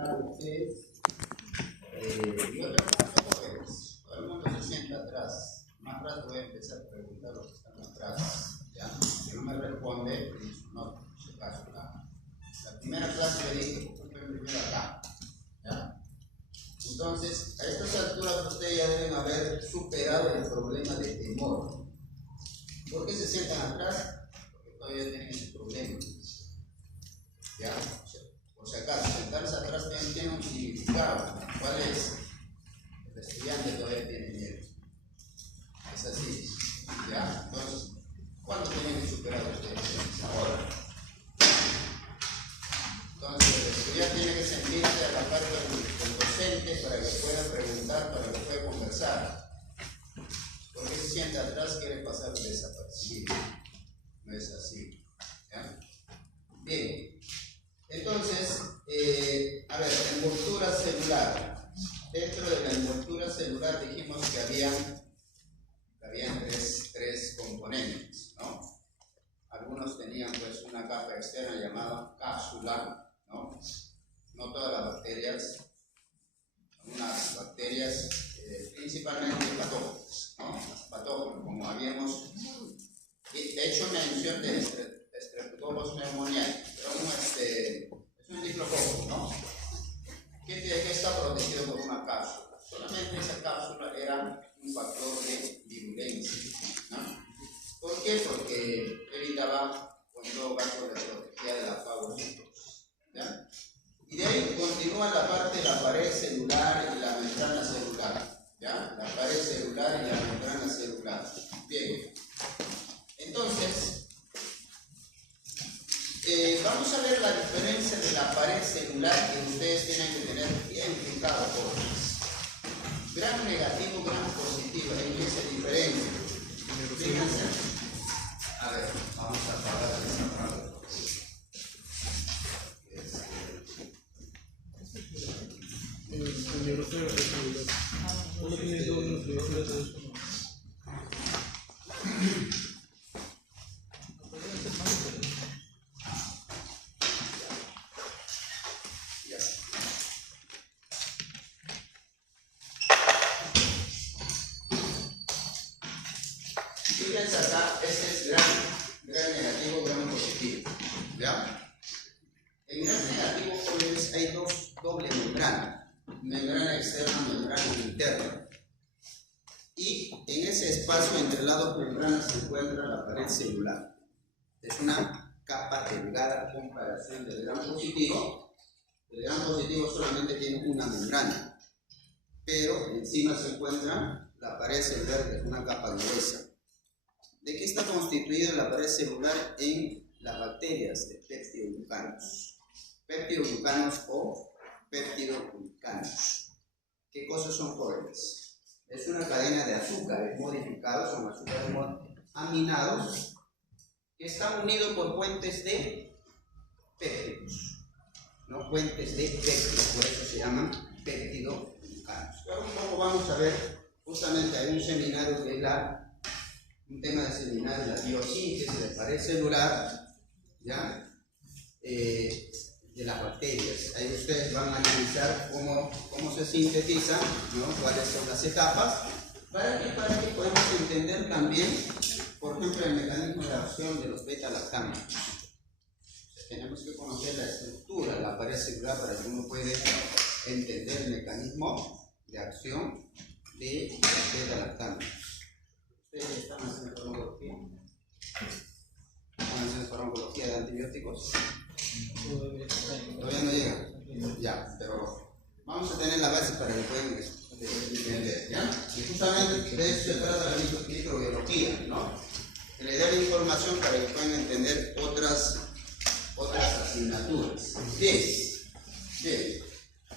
preguntar a ustedes, y otra cosa, pues, todo el mundo se sienta atrás. Más rato voy a empezar a preguntar a los que están atrás, ¿ya? Si no me responde, no, se pasa acá. La primera clase le dije, ocupen primero acá, ¿ya? Entonces, a estas alturas ustedes ya deben haber superado el problema de temor. ¿Por qué se sientan atrás? Porque todavía tienen ese problema, ¿ya? Por si acaso, sentarse atrás tiene un significado. ¿Cuál es? El estudiante todavía tiene miedo. Es así, ¿ya? Entonces, ¿cuándo tienen que superar ustedes? Ahora. Entonces, el estudiante tiene que sentirse a la par del docente para que pueda preguntar, para que pueda conversar. Porque se sienta atrás, quiere pasar desapercibido. No es así, ¿ya? Bien. Entonces, a ver, envoltura celular. Dentro de la envoltura celular dijimos que habían tres componentes, ¿no? Algunos tenían pues una capa externa llamada cápsula, ¿no? No todas las bacterias, algunas bacterias principalmente patógenas, ¿no? Patógenos, como habíamos hecho mención de Streptococcus pneumoniae, pero es un diplococo, ¿no? Que está protegido por una cápsula. Solamente esa cápsula era un factor de virulencia, ¿no? ¿Por qué? Porque evitaba con todo caso la protegía de la fagocitosis, ¿ya? Y de ahí continúa la parte de la pared celular y la membrana celular, ¿ya? La pared celular y la membrana celular. Bien. Entonces, vamos a ver la diferencia de la pared celular que ustedes tienen que tener bien fijado por gran negativo, gran positivo. ¿En qué se diferencia? Fíjense. A ver, vamos a apagar esa parte. El neurocero es celular. Uno tiene dos neuroceros. Fíjense acá, ese es gran negativo, gran positivo, ¿ya? En gran negativo, jóvenes, hay doble membrana externa, membrana interna. Y en ese espacio entre las dos membranas se encuentra la pared celular. Es una capa delgada a comparación del gran positivo. El gran positivo solamente tiene una membrana, pero encima se encuentra la pared celular, que es una capa gruesa. ¿De qué está constituida la pared celular en las bacterias de peptidoglucanos? Peptidoglucanos o peptidoglucanos. ¿Qué cosas son, jóvenes? Es una cadena de azúcares modificados, son azúcares aminados, que están unidos por puentes de péptidos, ¿no? Puentes de péptidos, por eso se llaman peptidoglucanos. Ahora un poco vamos a ver, justamente hay un seminario que es un tema de seminario, la biosíntesis de pared celular, ¿ya? De las bacterias. Ahí ustedes van a analizar cómo se sintetizan, ¿no? Cuáles son las etapas, para que podamos entender también, por ejemplo, el mecanismo de acción de los beta-lactámicos. Tenemos que conocer la estructura de la pared celular para que uno pueda entender el mecanismo de acción de los beta-lactámicos. ¿Ustedes están haciendo farmacología? ¿Están haciendo farmacología de antibióticos? Todavía no llega. Ya, pero vamos a tener la base para que puedan entender, ¿ya? Y justamente de eso se trata la microbiología, ¿no? Que le dé la información para que puedan entender otras asignaturas. Bien.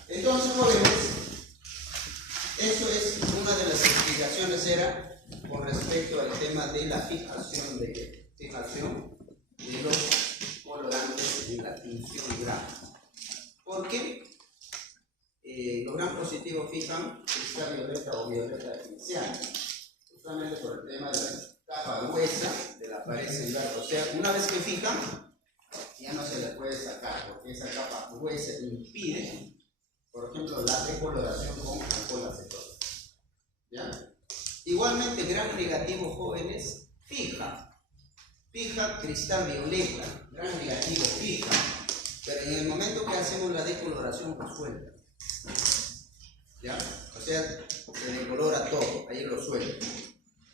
Entonces, jóvenes, eso es una de las explicaciones, era con respecto al tema de la fijación de los colorantes en la tinción gram. ¿Por qué? Los gram positivos fijan esta violeta o violeta artificial, justamente por el tema de la capa gruesa de la pared celular. O sea, una vez que fijan, ya no se le puede sacar, porque esa capa gruesa impide Por ejemplo, la decoloración con alcohol acetónico. ¿Ya? Igualmente, gram negativo, jóvenes, fija cristal violeta, gram negativo fija, pero en el momento que hacemos la decoloración, pues suelta. ¿Ya? O sea, se decolora todo, ahí lo suelta.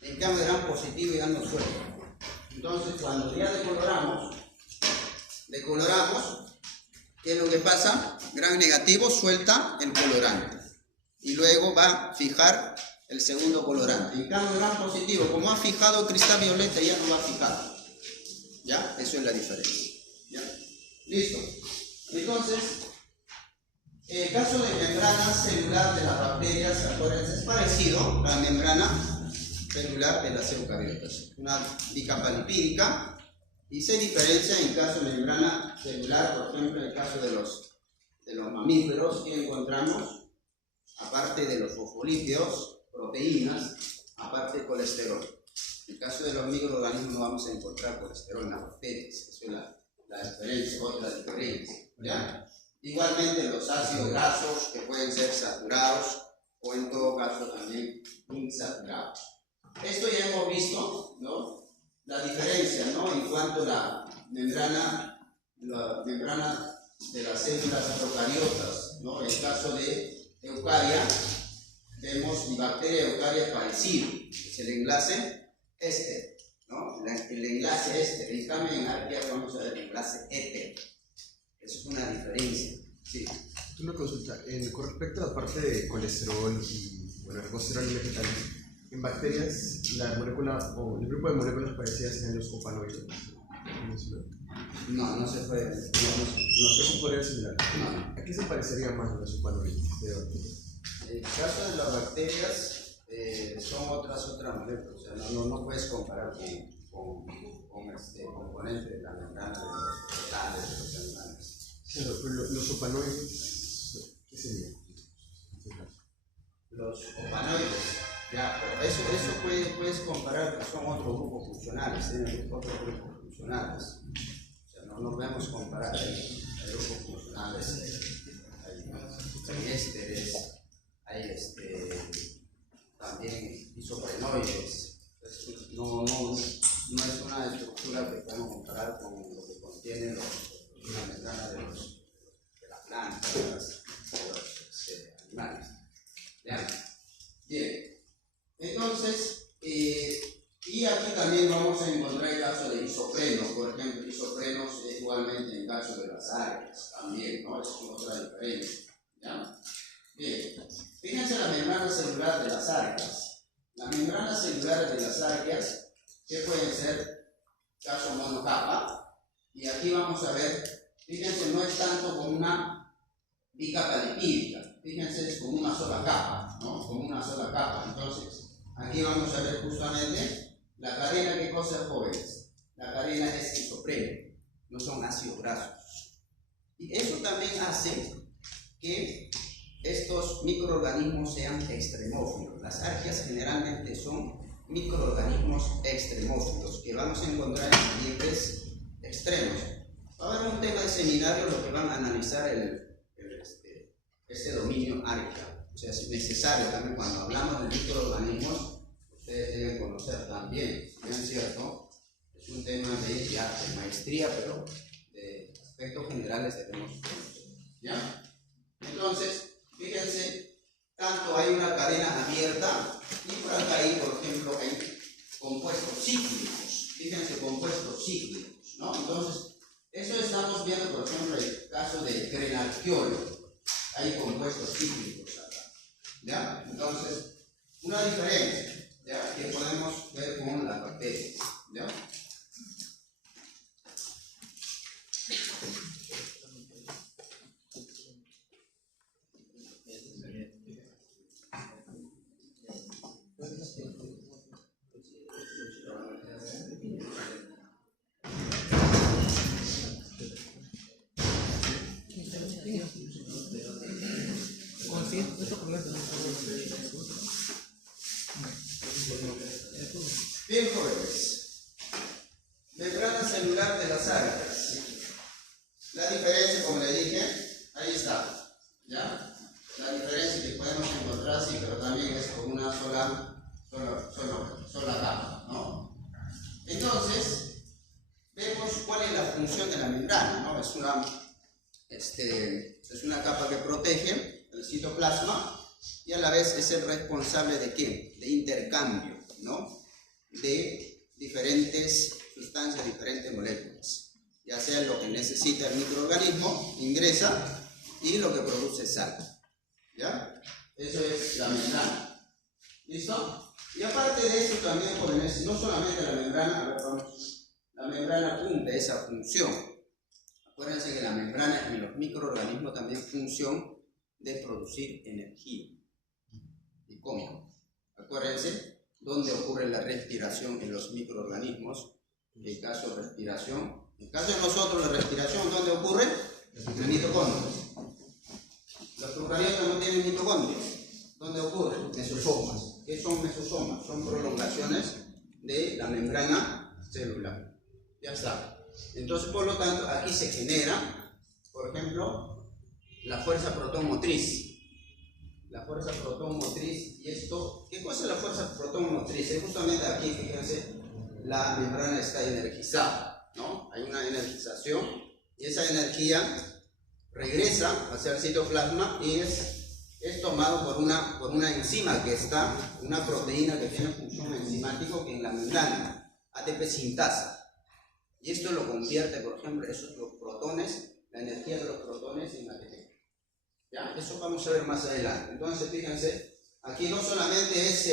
En cambio, gram positivo ya no suelta. Entonces, cuando ya decoloramos, ¿qué es lo que pasa? Gram negativo suelta el colorante y luego va a fijar el segundo colorante. En cambio, gram positivo, como ha fijado cristal violeta, ya no va a fijar. ¿Ya? Eso es la diferencia. ¿Ya? Listo. Entonces, el caso de membrana celular de las bacterias, acuérdense, es parecido a la membrana celular de las eucariotas. Una bicapa lipídica y se diferencia en caso de membrana celular, por ejemplo, en el caso de los mamíferos, que encontramos, aparte de los fosfolípidos, proteínas, aparte colesterol. En el caso de los microorganismos no vamos a encontrar colesterol en las bacterias. Esa es la diferencia, otra diferencia. ¿Ya? Igualmente los ácidos grasos que pueden ser saturados o en todo caso también insaturados. Esto ya hemos visto, ¿no? La diferencia, ¿no? En cuanto a la membrana de las células procariotas, ¿no? En el caso de eucaria, vemos mi bacteria eucaria es parecido, es el enlace éster, ¿no? El enlace éster, en cambio en arquea vamos a ver el enlace éter. Es una diferencia. Sí. Una consulta, con respecto a la parte de colesterol y bueno, el colesterol vegetales, en bacterias la molécula o el grupo de moléculas parecidas en los copanoides. No se puede. No se podría similar. No. ¿A qué se parecería más los copanoides? En el caso de las bacterias son otras moléculas, o sea, no puedes comparar con componentes de la membrana de los vegetales, de los animales. Claro, pero los opanoides, ¿qué serían? Los opanoides, ya, pero eso puedes comparar, que son otros grupos funcionales, otros grupos funcionales. O sea, no podemos comparar, hay grupos funcionales, hay ésteres, hay también isoprenoides. No es una estructura que podemos comparar con lo que contiene la membrana de las plantas, de los animales. ¿Ya? Bien. Entonces, y aquí también vamos a encontrar el caso de isoprenos, por ejemplo, isoprenos igualmente en el caso de las algas, también, ¿no? Es otra diferencia. ¿Ya? Bien. Fíjense la membrana celular de las algas. La membrana celular de las algas, que pueden ser caso monocapa, y aquí vamos a ver, fíjense, no es tanto como una bicapa lipídica, fíjense, es como una sola capa, ¿no? Como una sola capa. Entonces, aquí vamos a ver justamente la cadena. ¿Qué cosa, jóvenes? La cadena es isopreno, no son ácidos grasos. Y eso también hace que estos microorganismos sean extremófilos. Las arqueas generalmente son microorganismos extremófilos que vamos a encontrar en ambientes extremos. Va a haber un tema de seminario lo que van a analizar este dominio arquea. O sea, es necesario también cuando hablamos de microorganismos, ustedes deben conocer también, ¿no es cierto? Es un tema de maestría, pero de aspectos generales debemos conocer. ¿Ya? Entonces, fíjense, tanto hay una cadena abierta y por acá hay, por ejemplo, hay compuestos cíclicos. Fíjense, compuestos cíclicos, ¿no? Entonces, eso estamos viendo, por ejemplo, el caso de Crenarchiolo. Hay compuestos cíclicos acá. ¿Ya? Entonces, una diferencia, ¿ya? Que podemos ver con las bacterias. ¿Ya? Bien, jóvenes. Membrana celular de las algas. La diferencia, como le dije, ahí está. ¿Ya? La diferencia que podemos encontrar, sí, pero también es con una sola capa, ¿no? Entonces, vemos cuál es la función de la membrana, ¿no? Es una capa que protege el citoplasma y a la vez es el responsable de ¿qué? De intercambio, ¿no? De diferentes sustancias, diferentes moléculas, ya sea lo que necesita el microorganismo, ingresa, y lo que produce sal, ¿ya? Eso es la membrana, ¿listo? Y aparte de eso también, jóvenes, no solamente la membrana, a ver, vamos, la membrana cumple esa función. Acuérdense que la membrana en los microorganismos también función de producir energía. ¿Y cómo? Acuérdense dónde ocurre la respiración en los microorganismos. En el caso de respiración, en el caso de nosotros la respiración, ¿dónde ocurre? En el mitocondrios. Los procariotas no tienen mitocondrios. ¿Dónde ocurre? Mesosomas. ¿Qué son mesosomas? Son prolongaciones de la membrana celular. Ya está. Entonces, por lo tanto, aquí se genera, por ejemplo, la fuerza protonmotriz. La fuerza protonmotriz, y esto, ¿qué cosa es la fuerza protonmotriz? Es justamente aquí, fíjense, la membrana está energizada, ¿no? Hay una energización, y esa energía regresa hacia el citoplasma y es tomado por una enzima que está, una proteína que tiene función enzimática que en la membrana, ATP sintasa. Y esto lo convierte, por ejemplo, los protones, la energía de los protones en ATP. ¿Ya? Eso vamos a ver más adelante. Entonces, fíjense, aquí no solamente es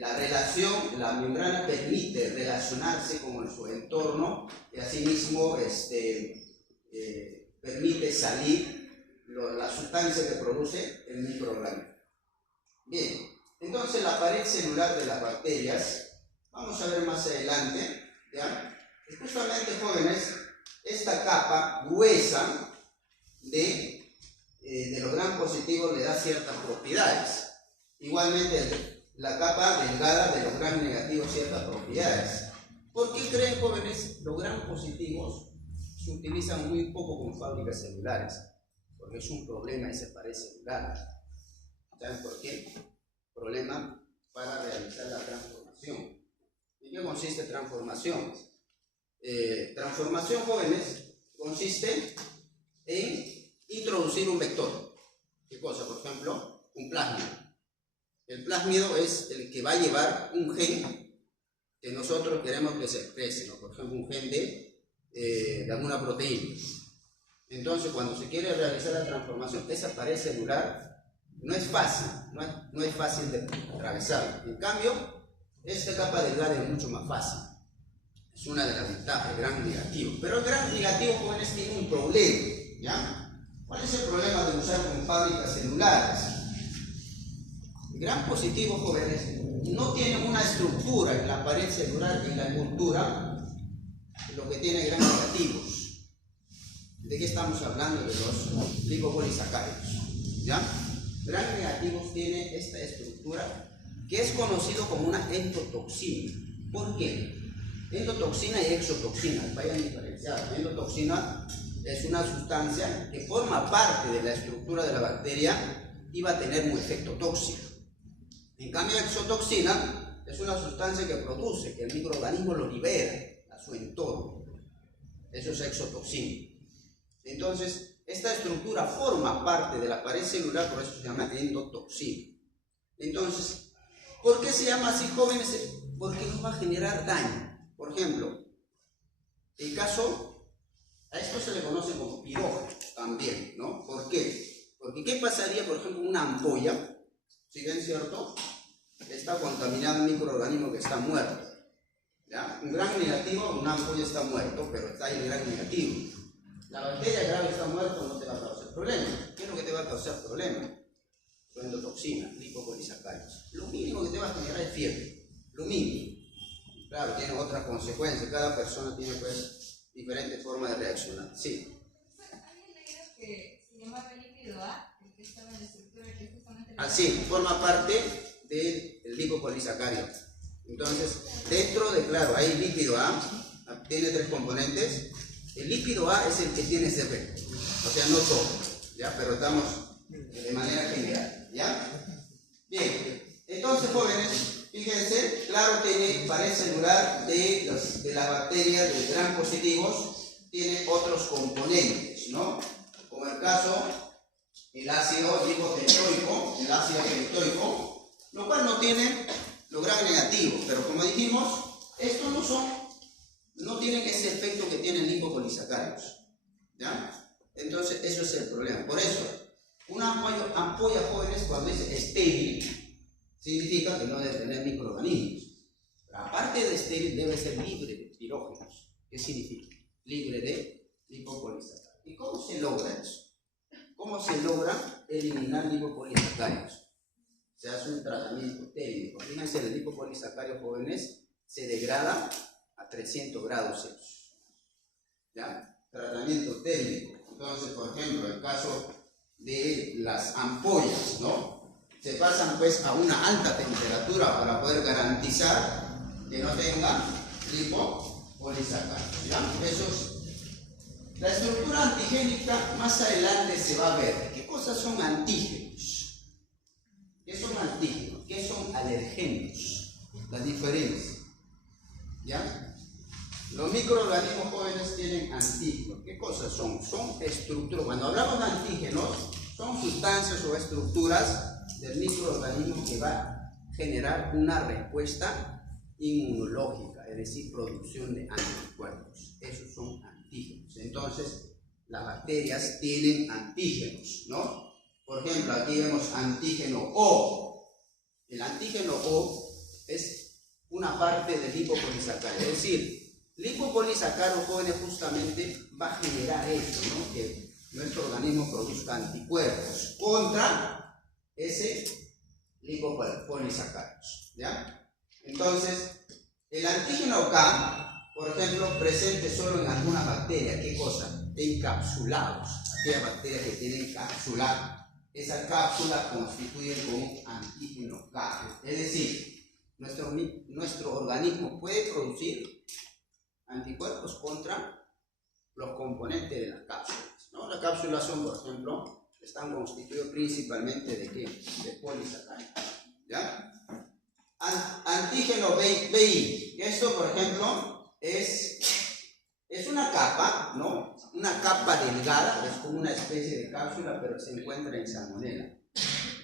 la relación, la membrana permite relacionarse con su entorno y asimismo permite salir la sustancia que produce el microorganismo. Bien, entonces la pared celular de las bacterias, vamos a ver más adelante, ¿ya? Y justamente, jóvenes, esta capa gruesa de los gram positivos le da ciertas propiedades. Igualmente, la capa delgada de los gram negativos ciertas propiedades. ¿Por qué creen, jóvenes, los gram positivos se utilizan muy poco con fábricas celulares? Porque es un problema ese pared celular. ¿Saben por qué? Problema para realizar la transformación. ¿En qué consiste transformación? Transformación, jóvenes, consiste en introducir un vector. ¿Qué cosa? Por ejemplo, un plásmido. El plásmido es el que va a llevar un gen que nosotros queremos que se exprese, ¿no? Por ejemplo, un gen de alguna proteína. Entonces, cuando se quiere realizar la transformación, esa pared celular no es fácil, no es fácil de atravesar. En cambio, esta capa delgada es mucho más fácil. Es una de las ventajas, el gran negativo. Pero el gran negativo, jóvenes, tiene un problema, ¿ya? ¿Cuál es el problema de usar con fábricas celulares? El gran positivo, jóvenes, no tiene una estructura en la pared celular y en la envoltura, lo que tiene gran negativos. ¿De qué estamos hablando? De los lipopolisacáridos, ¿ya? Gran negativos tiene esta estructura que es conocido como una endotoxina. ¿Por qué? Endotoxina y exotoxina, vayan diferenciados. Endotoxina es una sustancia que forma parte de la estructura de la bacteria y va a tener un efecto tóxico. En cambio, exotoxina es una sustancia que produce, que el microorganismo lo libera a su entorno. Eso es exotoxina. Entonces, esta estructura forma parte de la pared celular, por eso se llama endotoxina. Entonces, ¿por qué se llama así, jóvenes? Porque nos va a generar daño. Por ejemplo, el caso, a esto se le conoce como pirógeno también, ¿no? ¿Por qué? Porque ¿qué pasaría, por ejemplo, una ampolla? ¿Sí ven, cierto? Está contaminado un microorganismo que está muerto, ¿ya? Un gran negativo, una ampolla está muerto, pero está ahí el gran negativo. La bacteria grave está muerta, no te va a causar problema. ¿Qué es lo que te va a causar problema? Son endotoxinas, lipopolisacáridos. Lo mínimo que te va a generar es fiebre, lo mínimo. Claro, tiene otras consecuencias, cada persona tiene pues diferentes formas de reaccionar. Sí. También leído que se llama lípido A, el que estaba en la estructura que justamente... Así, forma parte del lipopolisacárido. Entonces, dentro de, claro, hay lípido A, tiene 3 componentes. El lípido A es el que tiene ese efecto, o sea, no todo, ¿ya? Pero estamos de manera general, ¿ya? Bien, entonces jóvenes, fíjense, claro que para el celular de las bacterias de gram positivos tiene otros componentes, ¿no? Como el caso, el ácido lipotentoico, lo cual no tiene los gram negativos, pero como dijimos, estos no tienen ese efecto que tienen lipopolisacáridos, ¿ya? Entonces, eso es el problema. Por eso, una ampolla jóvenes, cuando es estéril, significa que no debe tener microorganismos. Pero aparte de estéril, debe ser libre de pirógenos. ¿Qué significa? Libre de lipopolisacáridos. ¿Y cómo se logra eso? ¿Cómo se logra eliminar lipopolisacáridos? Se hace un tratamiento térmico. Fíjense, el lipopolisacárido jóvenes se degrada a 300 grados Celsius. ¿Ya? Tratamiento térmico. Entonces, por ejemplo, el caso de las ampollas, ¿no? Se pasan pues a una alta temperatura para poder garantizar que no tenga lipopolisacáridos, ¿ya? Eso es. La estructura antigénica más adelante se va a ver. ¿Qué cosas son antígenos? ¿Qué son antígenos? ¿Qué son alergenos? La diferencia, ¿ya? Los microorganismos jóvenes tienen antígenos. ¿Qué cosas son? Son estructuras. Cuando hablamos de antígenos, son sustancias o estructuras del microorganismo que va a generar una respuesta inmunológica, es decir, producción de anticuerpos. Esos son antígenos. Entonces, las bacterias tienen antígenos, ¿no? Por ejemplo, aquí vemos antígeno O. El antígeno O es una parte del lipopolisacárido, es decir, lipopolisacáridos jóvenes justamente va a generar esto, ¿no? Que nuestro organismo produzca anticuerpos contra ese lipopolisacáridos, ¿ya? Entonces, el antígeno K, por ejemplo, presente solo en algunas bacterias, ¿qué cosa? Encapsulados, aquellas bacterias que tienen cápsula, esa cápsula constituye como antígeno K, es decir, nuestro organismo puede producir anticuerpos contra los componentes de las cápsulas, ¿no? Las cápsulas son, por ejemplo, están constituidas principalmente de ¿qué? De polisacáridos, ¿ya? Antígeno BI, esto, por ejemplo, es una capa, ¿no? Una capa delgada, es como una especie de cápsula, pero se encuentra en salmonela,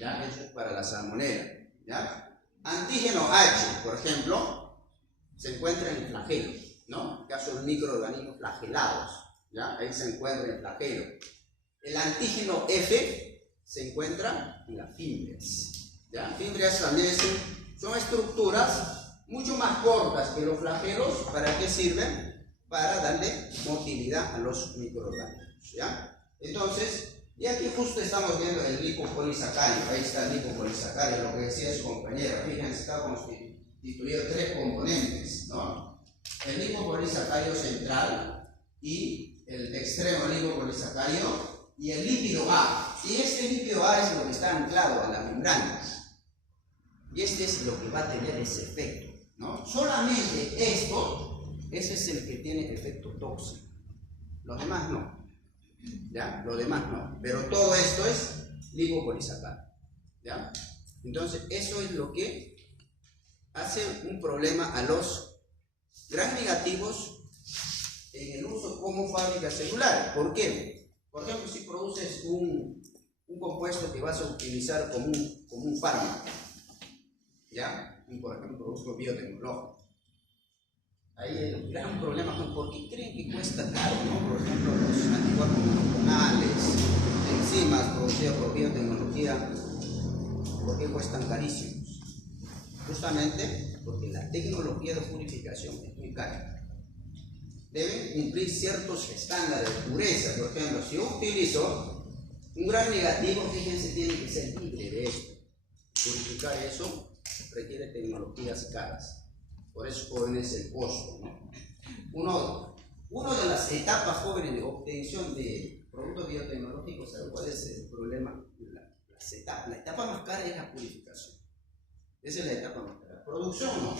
¿ya? Eso es para la salmonela, ¿ya? Antígeno H, por ejemplo, se encuentra en el flagelo, ¿no? En el caso de los microorganismos flagelados, ¿ya? Ahí se encuentra el flagelo. El antígeno F se encuentra en las fimbrias, ¿ya? Fimbrias también son estructuras mucho más cortas que los flagelos. ¿Para qué sirven? Para darle motilidad a los microorganismos, ¿ya? Entonces, y aquí justo estamos viendo el lipopolisacárido. Ahí está el lipopolisacárido, lo que decía su compañera. Fíjense, está constituido de 3 componentes, ¿no? El lipopolisacárido central y el extremo lipopolisacárido y el lípido A. Y este lípido A es lo que está anclado a la membrana. Y este es lo que va a tener ese efecto, ¿no? Solamente esto, ese es el que tiene efecto tóxico. Los demás no, ¿ya? Los demás no. Pero todo esto es lipopolisacárido, ¿ya? Entonces, eso es lo que hace un problema a los gram negativos en el uso como fábrica celular. ¿Por qué? Por ejemplo, si produces un compuesto que vas a utilizar como un fármaco, ¿ya? Por ejemplo, un producto biotecnológico. Ahí el gran problema es porque creen que cuesta caro, ¿no? Por ejemplo, los anticuerpos monoclonales, enzimas producidas por biotecnología, ¿por qué cuestan carísimos? Justamente porque la tecnología de purificación es muy cara. Deben cumplir ciertos estándares de pureza. Por ejemplo, si yo utilizo un gram negativo, fíjense, tiene que ser libre de esto. Purificar eso requiere tecnologías caras. Por eso jóvenes el costo, ¿no? Uno de las etapas jóvenes de obtención de productos biotecnológicos, ¿sabe cuál es el problema? La etapa más cara es la purificación. Esa es la etapa más cara. Producción no.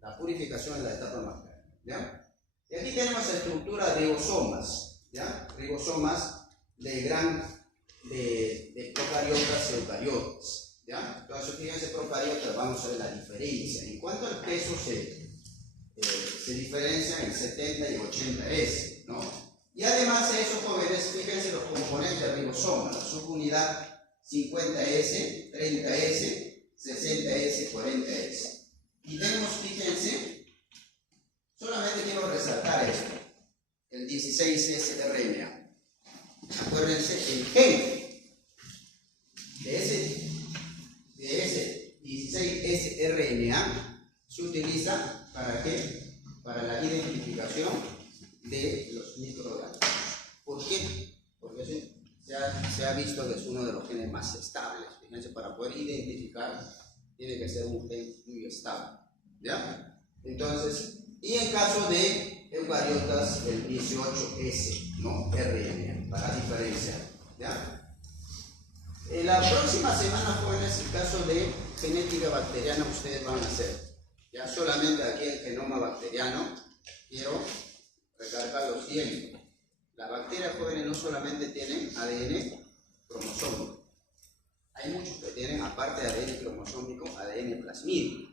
La purificación es la etapa más cara, ¿ya? Y aquí tenemos la estructura de ribosomas, ¿ya? Ribosomas de procariotas y eucariotas. ¿Ya? Entonces, fíjense, procariotas, vamos a ver la diferencia. En cuanto al peso, se diferencian en 70 y 80S, ¿no? Y además de eso, jóvenes, fíjense los componentes del ribosoma, la subunidad 50S, 30S, 60S, 40S. Y tenemos, fíjense, solamente quiero resaltar esto, el 16S RNA. Acuérdense, el gen de ese 16S RNA se utiliza ¿para qué? Para la identificación de los microorganismos. ¿Por qué? Porque se ha visto que es uno de los genes más estables. Fíjense, para poder identificar tiene que ser un gen muy estable. ¿Ya? Entonces, y en caso de eucariotas, el 18S, ¿no? RNA, para diferenciar. ¿Ya? La próxima semana, jóvenes, el caso de genética bacteriana, ustedes van a hacer. Ya solamente aquí el genoma bacteriano, quiero recalcar lo siguiente. Las bacterias, jóvenes, no solamente tienen ADN cromosómico. Hay muchos que tienen, aparte de ADN cromosómico, ADN plasmídico.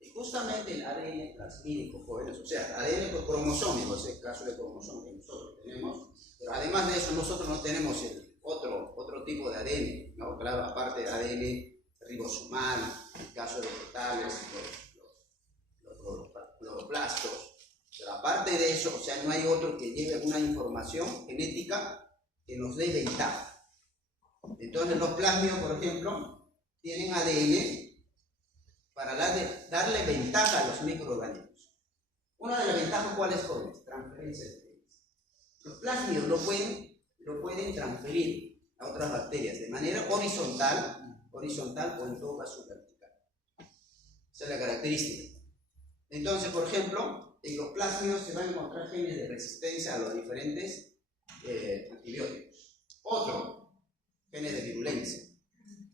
Y justamente el ADN plasmídico, jóvenes, o sea, ADN cromosómico, es el caso de cromosoma que nosotros tenemos, pero además de eso nosotros no tenemos el otro tipo de ADN, ¿no? Claro, aparte de ADN ribosomal, en el caso de vegetales, los cloroplastos. Pero aparte de eso, o sea, no hay otro que lleve una información genética que nos dé ventaja. Entonces los plásmidos, por ejemplo, tienen ADN para darle ventaja a los microorganismos. Una de las ventajas, ¿cuál es, jóvenes? Transferencia de genes. Los plásmidos lo pueden transferir a otras bacterias de manera horizontal o en todo caso vertical. Esa es la característica. Entonces, por ejemplo, en los plásmidos se van a encontrar genes de resistencia a los diferentes antibióticos. Otro, genes de virulencia.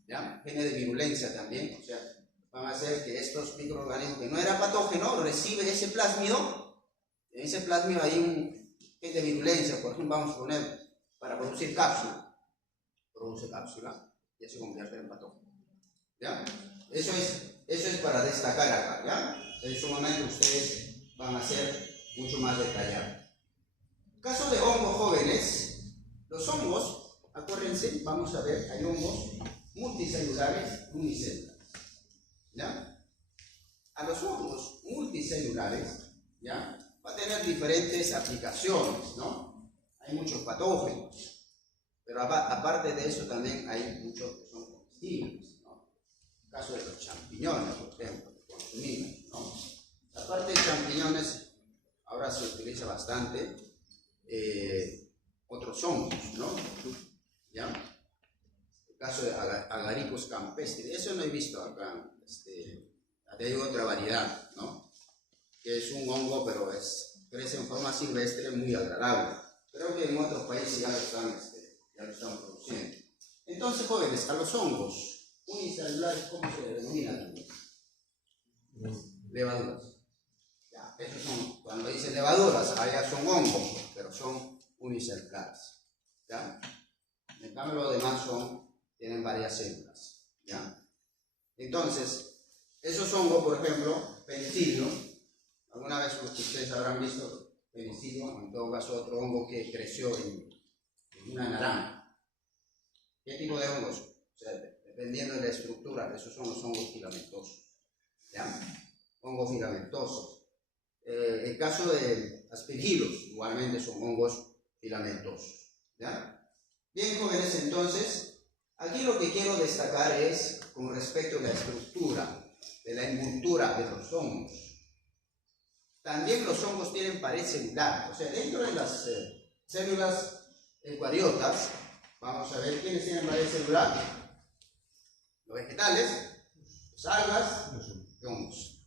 ¿Ya? Genes de virulencia también, o sea, van a hacer que estos microorganismos que no era patógeno reciben ese plásmido. En ese plásmido hay un gen de virulencia, por ejemplo, vamos a poner para producir cápsula. Produce cápsula y se convierte en patógeno. ¿Ya? Eso es para destacar acá, ¿ya? En su momento ustedes van a ser mucho más detallados. Caso de hongos, jóvenes, los hongos, acuérdense, vamos a ver, hay hongos multicelulares y unicelulares. ¿Ya? A los hongos multicelulares, ¿ya? Va a tener diferentes aplicaciones, ¿no? Hay muchos patógenos. Pero aparte de eso también hay muchos que son comestibles, ¿no? El caso de los champiñones, por ejemplo, que consumimos, ¿no? Aparte de champiñones, ahora se utiliza bastante otros hongos, ¿no? ¿Ya? El caso de Agaricus campestris, eso no he visto acá. Hay otra variedad, ¿no? Que es un hongo, pero crece en forma silvestre muy agradable. Creo que en otros países ya lo están produciendo. Entonces, jóvenes, a los hongos unicelulares, ¿cómo se denominan? Levaduras. Ya, esos son, cuando dicen levaduras, allá son hongos, pero son unicelulares. ¿Ya? En cambio, los demás tienen varias células. ¿Ya? Entonces, esos hongos, por ejemplo, penicilio, alguna vez ustedes habrán visto penicilio, en todo caso otro hongo que creció en una naranja. ¿Qué tipo de hongos? O sea, dependiendo de la estructura, esos son los hongos filamentosos. ¿Ya? Hongos filamentosos. El caso de aspergillus, igualmente son hongos filamentosos. ¿Ya? Bien, jóvenes, entonces, aquí lo que quiero destacar es con respecto a la estructura de la envoltura de los hongos. También los hongos tienen pared celular, o sea, dentro de las células eucariotas, vamos a ver quiénes tienen pared celular. Los vegetales, los algas y hongos.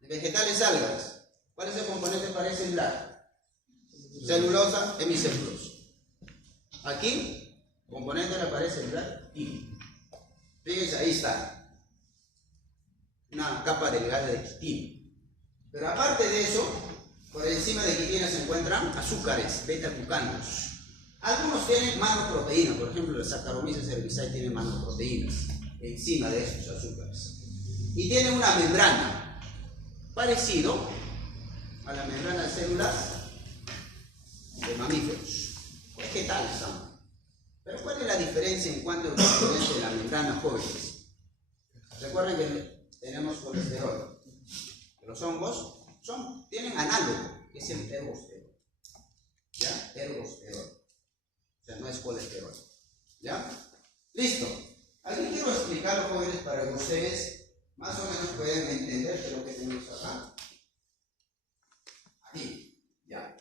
De vegetales, algas, ¿cuál es el componente de pared celular? Celulosa, hemicelulosa. Aquí, componente de la pared celular, quitina. Fíjense, ahí está. Una capa delgada de quitina. Pero aparte de eso, por encima de quitina se encuentran azúcares, beta-glucanos. Algunos tienen manoproteínas, por ejemplo, la Saccharomyces cerevisiae tiene manoproteínas encima de esos azúcares. Y tiene una membrana, parecido a la membrana de células de mamíferos, vegetales también. Pero ¿cuál es la diferencia en cuanto a la membrana, jóvenes? Recuerden que tenemos colesterol. Los hongos tienen análogo, que es el ergosterol. ¿Ya? Ergosterol. O sea, no es colesterol. ¿Ya? Listo. Aquí quiero explicar, jóvenes, para que ustedes más o menos puedan entender lo que tenemos acá. Aquí. ¿Ya?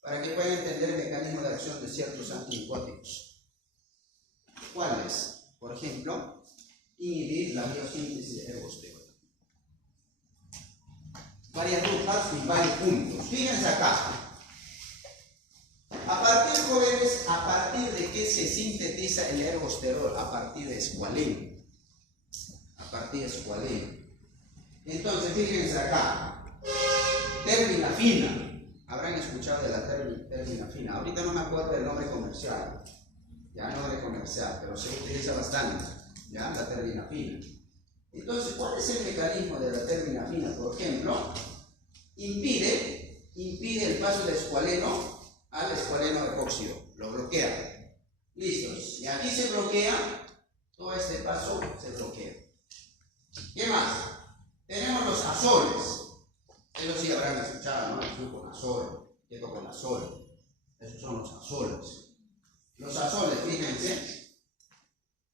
Para que puedan entender el mecanismo de acción de ciertos antimicóticos. ¿Cuáles? Por ejemplo, inhibir la biosíntesis de ergosterol. Varias rutas y varios puntos. Fíjense acá. Jóvenes, a partir de que se sintetiza el ergosterol, a partir de escualeno. A partir de escualeno. Entonces, fíjense acá. Terminafina. Habrán escuchado de la terminafina. Ahorita no me acuerdo del nombre comercial. Ya, nombre comercial, pero se utiliza bastante. Ya, la terminafina. Entonces, ¿cuál es el mecanismo de la terminafina? Por ejemplo, impide el paso de escualeno al escualeno epóxido. Lo bloquea. Listos. Y aquí se bloquea, todo este paso se bloquea. ¿Qué más? Tenemos los azoles. Ellos sí habrán escuchado, ¿no? El fluconazol, ketoconazol. Esos son los azoles. Los azoles, fíjense,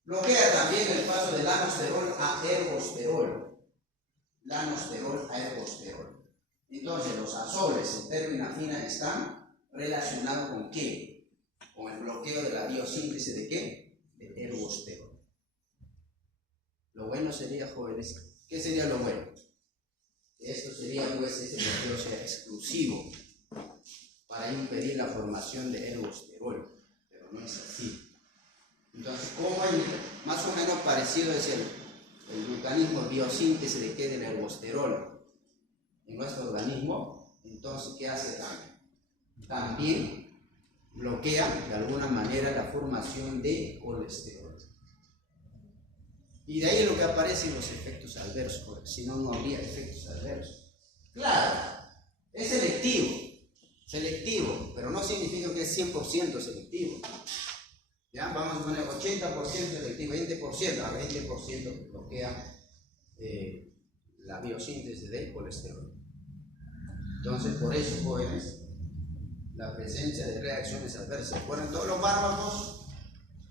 bloquea también el paso de lanosterol a ergosterol. Lanosterol a ergosterol. Entonces, los azoles en terminafina están relacionados con ¿qué? Con el bloqueo de la biosíntesis de ¿qué? De ergosterol. Lo bueno sería, jóvenes, ¿qué sería lo bueno? Esto sería, pues, ese bloqueo sea exclusivo para impedir la formación de ergosterol, pero no es así. Entonces, como hay más o menos parecido es el mecanismo de biosíntesis de ¿qué? Del ergosterol en nuestro organismo, entonces, ¿qué hace también? También bloquea de alguna manera la formación de colesterol. Y de ahí lo que aparecen los efectos adversos, porque si no, no habría efectos adversos. Claro, es selectivo, pero no significa que es 100% selectivo. ¿Ya? Vamos a poner 80% selectivo, 20% bloquea la biosíntesis del colesterol. Entonces, por eso, jóvenes, la presencia de reacciones adversas. Recuerden, todos los fármacos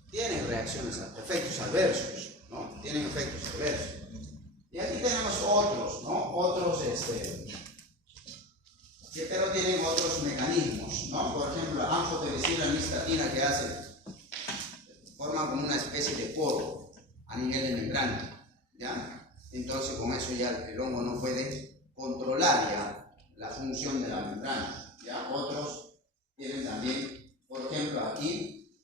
tienen efectos adversos. ¿No? Tienen efectos adversos. Y aquí tenemos otros, ¿no? Pero tienen otros mecanismos, ¿no? Por ejemplo, la anfotericina nistatina que forma como una especie de poro a nivel de membrana, ¿ya? Entonces, con eso ya el hongo no puede controlar ya la función de la membrana, ¿ya? Otros tienen también, por ejemplo, aquí,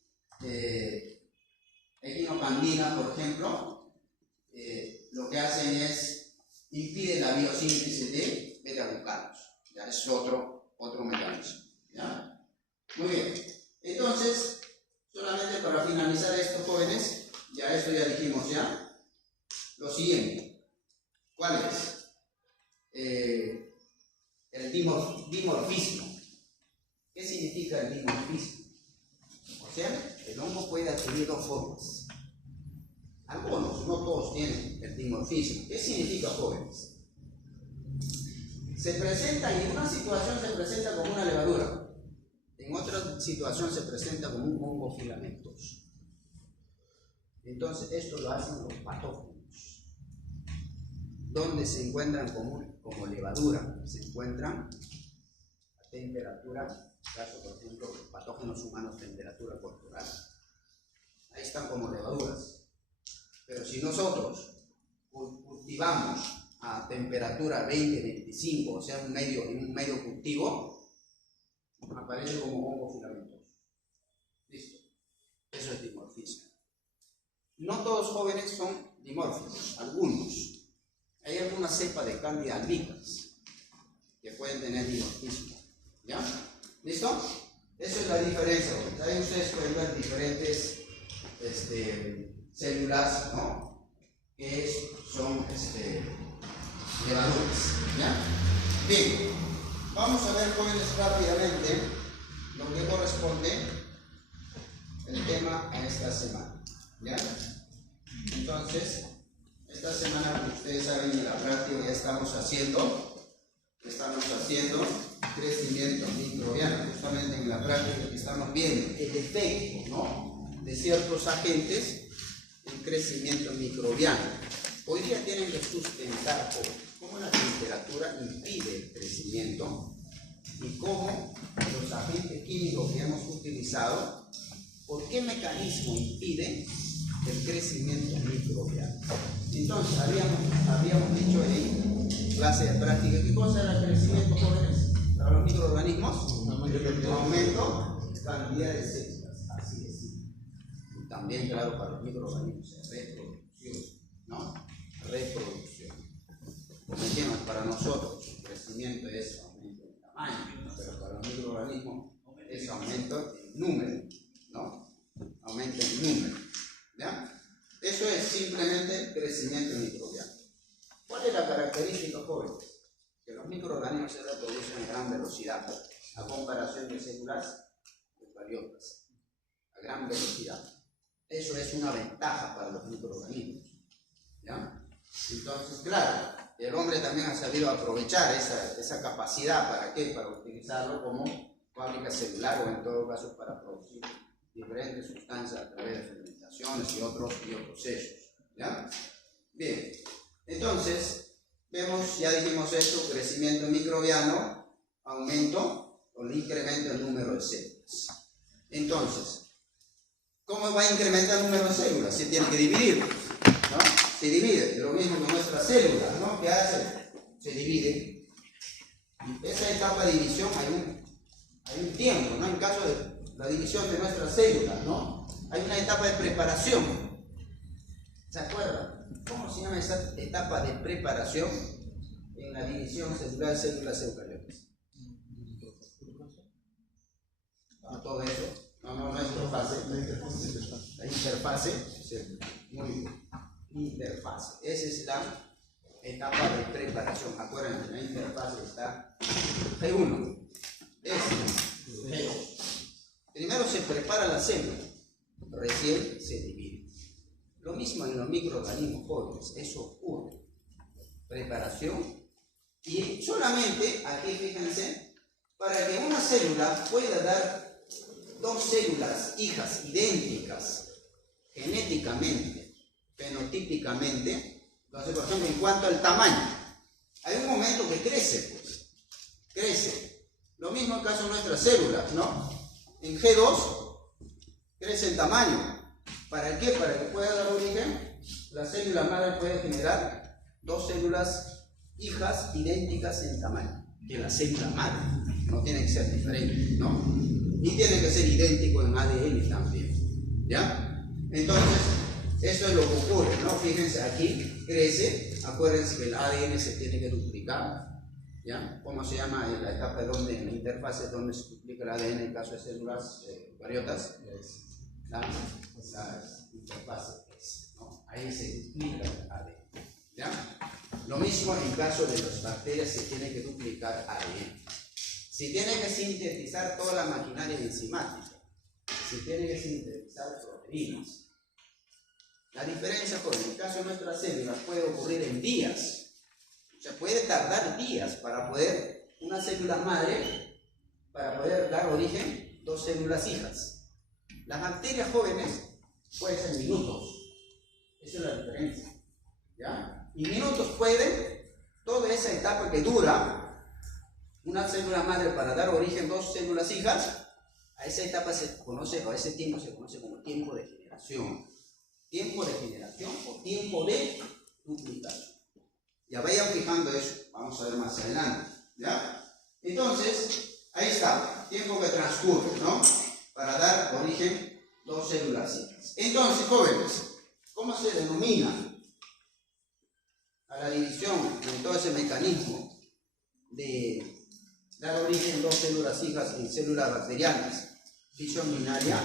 equinocandina, por ejemplo, lo que hacen es impide la biosíntesis de beta-glucanos. Ya es otro mecanismo. ¿Ya? Muy bien. Entonces, solamente para finalizar esto, jóvenes, esto ya dijimos ya. Lo siguiente. ¿Cuál es? El dimorfismo. ¿Qué significa el dimorfismo? O sea, el hongo puede adquirir dos formas. Algunos, no todos tienen el dimorfismo. ¿Qué significa, jóvenes? En una situación se presenta como una levadura, en otra situación se presenta como un hongo filamentoso. Entonces, esto lo hacen los patógenos. ¿Dónde se encuentran como levadura? Se encuentran a temperatura, caso por ejemplo, los patógenos humanos, temperatura corporal. Ahí están como levaduras. Pero si nosotros cultivamos a temperatura 20-25, o sea, en un medio cultivo, aparece como hongo filamentoso. Listo. Eso es dimorfismo. No todos jóvenes son dimórficos, algunos. Hay alguna cepa de Candida albicans que pueden tener dimorfismo. ¿Ya? ¿Listo? Eso es la diferencia. Ahí ustedes pueden ver diferentes células, ¿no? Que son levaduras. ¿Ya? Bien, vamos a ver, jóvenes, rápidamente lo que corresponde el tema a esta semana. ¿Ya? Entonces, esta semana, como ustedes saben, en la práctica ya estamos haciendo crecimiento microbiano. Justamente en la práctica que estamos viendo el efecto, ¿no?, de ciertos agentes en crecimiento microbiano. Hoy día tienen que sustentar cómo la temperatura impide el crecimiento y cómo los agentes químicos que hemos utilizado, por qué mecanismo impide el crecimiento microbiano. Entonces, habíamos dicho en clase de práctica, ¿qué cosa era el crecimiento, jóvenes? Para los microorganismos, aumento de cantidad de células, así es. Y también, claro, para los microorganismos, reproducción, ¿no? Reproducción. Como entiendan, para nosotros el crecimiento es aumento de tamaño, pero para los microorganismos es aumento en número, ¿no? Aumento en número. ¿Ya? Eso es simplemente crecimiento microbiano. ¿Cuál es la característica, jóvenes? Que los microorganismos se reproducen a gran velocidad, a comparación de células eucariotas, a gran velocidad. Eso es una ventaja para los microorganismos. ¿Ya? Entonces, claro, el hombre también ha sabido aprovechar esa capacidad. ¿Para qué? Para utilizarlo como fábrica celular o en todo caso para producir diferentes sustancias a través de fermentaciones y otros procesos. ¿Ya? Bien, entonces vemos, ya dijimos esto, crecimiento microbiano, aumento o incremento del número de células. Entonces, ¿cómo va a incrementar el número de células? Se tiene que dividir, ¿no? Se divide, lo mismo que nuestras células, ¿no? ¿Qué hace? Se divide. Y esa etapa de división hay un tiempo, ¿no? En caso de la división de nuestras células, ¿no? Hay una etapa de preparación. ¿Se acuerdan? ¿Cómo se llama esa etapa de preparación en la división celular de células eucariotas? ¿No todo eso? No es interfase. La interfase. Sí. Muy bien. Interfase. Esa es la etapa de preparación. Acuérdense, la interfase está G1. G2. Primero se prepara la célula, recién se divide. Lo mismo en los microorganismos jóvenes, eso ocurre. Preparación. Y solamente, aquí fíjense, para que una célula pueda dar dos células hijas idénticas genéticamente, fenotípicamente, entonces, por ejemplo, en cuanto al tamaño, hay un momento que crece, pues, crece. Lo mismo en caso de nuestras células, ¿no? En G2 crece en tamaño. ¿Para qué? Para que pueda dar origen, la célula madre puede generar dos células hijas idénticas en tamaño que la célula madre. No tiene que ser diferente, ¿no? Y tiene que ser idéntico en ADN también. ¿Ya? Entonces, eso es lo que ocurre, ¿no? Fíjense, aquí crece. Acuérdense que el ADN se tiene que duplicar. ¿Ya? ¿Cómo se llama la etapa donde en la interfase donde se duplica el ADN en caso de células eucariotas? La interfase, ¿no? Ahí se duplica el ADN. ¿Ya? Lo mismo en caso de las bacterias, se tiene que duplicar ADN. Se tiene que sintetizar toda la maquinaria enzimática. Se tiene que sintetizar proteínas. La diferencia con el caso de nuestras células puede ocurrir en días. O sea, puede tardar días para poder, una célula madre, para poder dar origen dos células hijas. Las bacterias jóvenes pueden ser minutos. Esa es la diferencia. ¿Ya? Y minutos pueden, toda esa etapa que dura una célula madre para dar origen dos células hijas, a esa etapa se conoce, o a ese tiempo se conoce como tiempo de generación. Tiempo de generación o tiempo de duplicación. Ya vayan fijando eso, vamos a ver más adelante. ¿Ya? Entonces, ahí está, tiempo que transcurre, ¿no? Para dar origen dos células hijas. Entonces, jóvenes, ¿cómo se denomina a la división en todo ese mecanismo de dar origen dos células hijas en células bacterianas, fisión binaria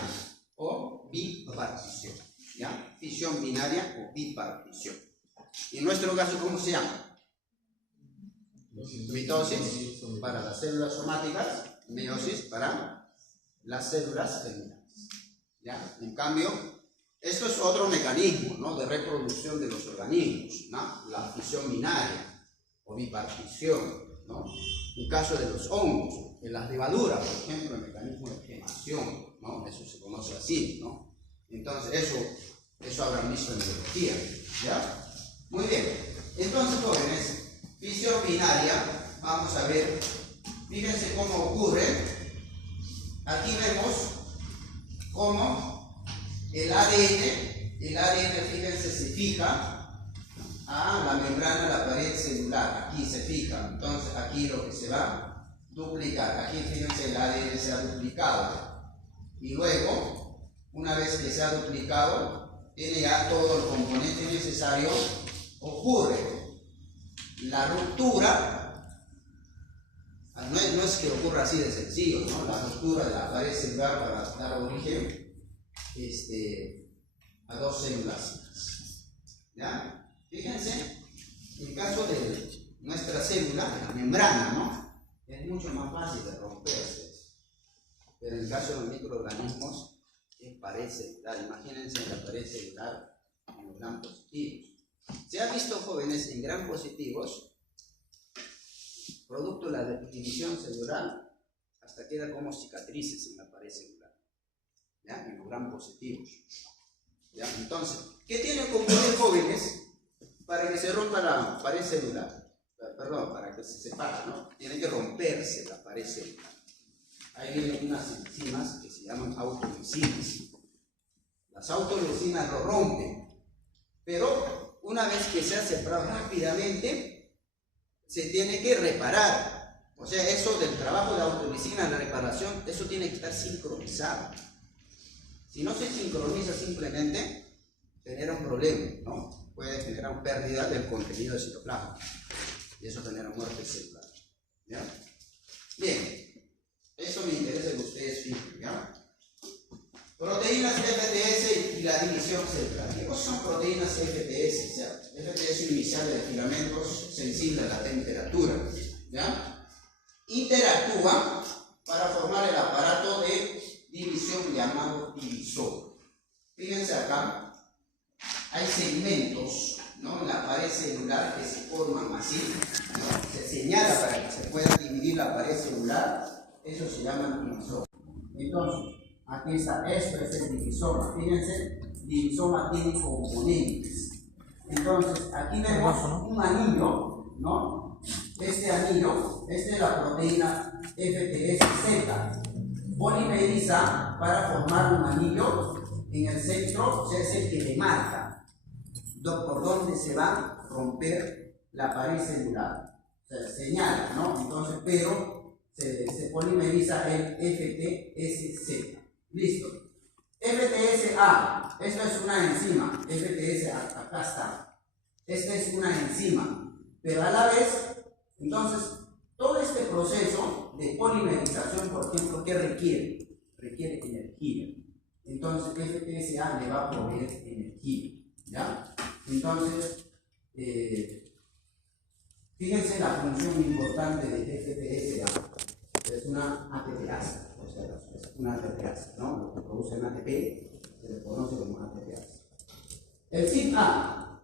o bipartición. ¿Ya? Fisión binaria o bipartición. Y en nuestro caso, ¿cómo se llama? Mitosis para las células somáticas, meiosis para las células germinales. ¿Ya? En cambio, esto es otro mecanismo, ¿no?, de reproducción de los organismos, ¿no? La fisión binaria o bipartición, ¿no? En caso de los hongos, en las levaduras, por ejemplo, el mecanismo de gemación, ¿no? Eso se conoce así, ¿no? Entonces, eso habrán visto en biología, ¿ya? Muy bien. Entonces, jóvenes, fisión binaria, vamos a ver, fíjense cómo ocurre. Aquí vemos cómo el ADN, fíjense, se fija a la membrana de la pared celular. Aquí se fija. Entonces, aquí lo que se va a duplicar. Aquí, fíjense, el ADN se ha duplicado. Y luego, una vez que se ha duplicado, tiene ya todo el componente necesario, ocurre la ruptura. No es que ocurra así de sencillo, ¿no? La ruptura de la pared celular para dar origen a dos células. ¿Ya? Fíjense, en el caso de nuestra célula, la membrana, ¿no?, es mucho más fácil de romperse. Pero en el caso de los microorganismos, es pared celular. Imagínense la pared celular en los gran positivos. Se ha visto, jóvenes, en gran positivos, producto de la división celular, hasta queda como cicatrices en la pared celular, ¿ya?, en los gran positivos. ¿Ya? Entonces, ¿qué tienen que ocurrir, jóvenes, para que se rompa la pared celular? Perdón, para que se separe, ¿no? Tiene que romperse la pared celular. Ahí vienen unas enzimas que se llaman autoleucinas. Las autoleucinas lo rompen, pero una vez que se ha separado rápidamente, se tiene que reparar. O sea, eso del trabajo de autoleucina, la reparación, eso tiene que estar sincronizado. Si no se sincroniza, simplemente genera un problema, ¿no? Puede generar pérdida del contenido del citoplasma y eso genera muerte celular. ¿Ya? Bien, eso me interesa que ustedes fijen, ¿ya? Proteínas FTS y la división celular. ¿Qué cosas son proteínas FTS? O sea, FTS inicial de filamentos sensibles a la temperatura, ¿ya? Interactúan para formar el aparato de división llamado divisor. Fíjense acá, hay segmentos, ¿no?, en la pared celular que se forman así, ¿no? Se señala para que se pueda dividir la pared celular, eso se llama divisor. Entonces, aquí está, esto es el divisoma. Fíjense, divisoma tiene componentes. Entonces, aquí vemos un anillo, ¿no? Este anillo, esta es la proteína FTS-Z. Polimeriza para formar un anillo en el centro, o sea, es el que le marca por donde se va a romper la pared celular. O sea, señala, ¿no? Entonces, pero se polimeriza el FTS-Z. Listo. FTS-A, esto es una enzima. FTS, acá está. Esta es una enzima. Pero a la vez, entonces, todo este proceso de polimerización, por ejemplo, ¿qué requiere? Requiere energía. Entonces, FTS-A le va a proveer energía. ¿Ya? Entonces, fíjense la función importante de FTS-A. Es una ATPasa. O sea, es una ATPasa, ¿no? Lo que produce en ATP se le conoce como ATPasa. El CYP-A,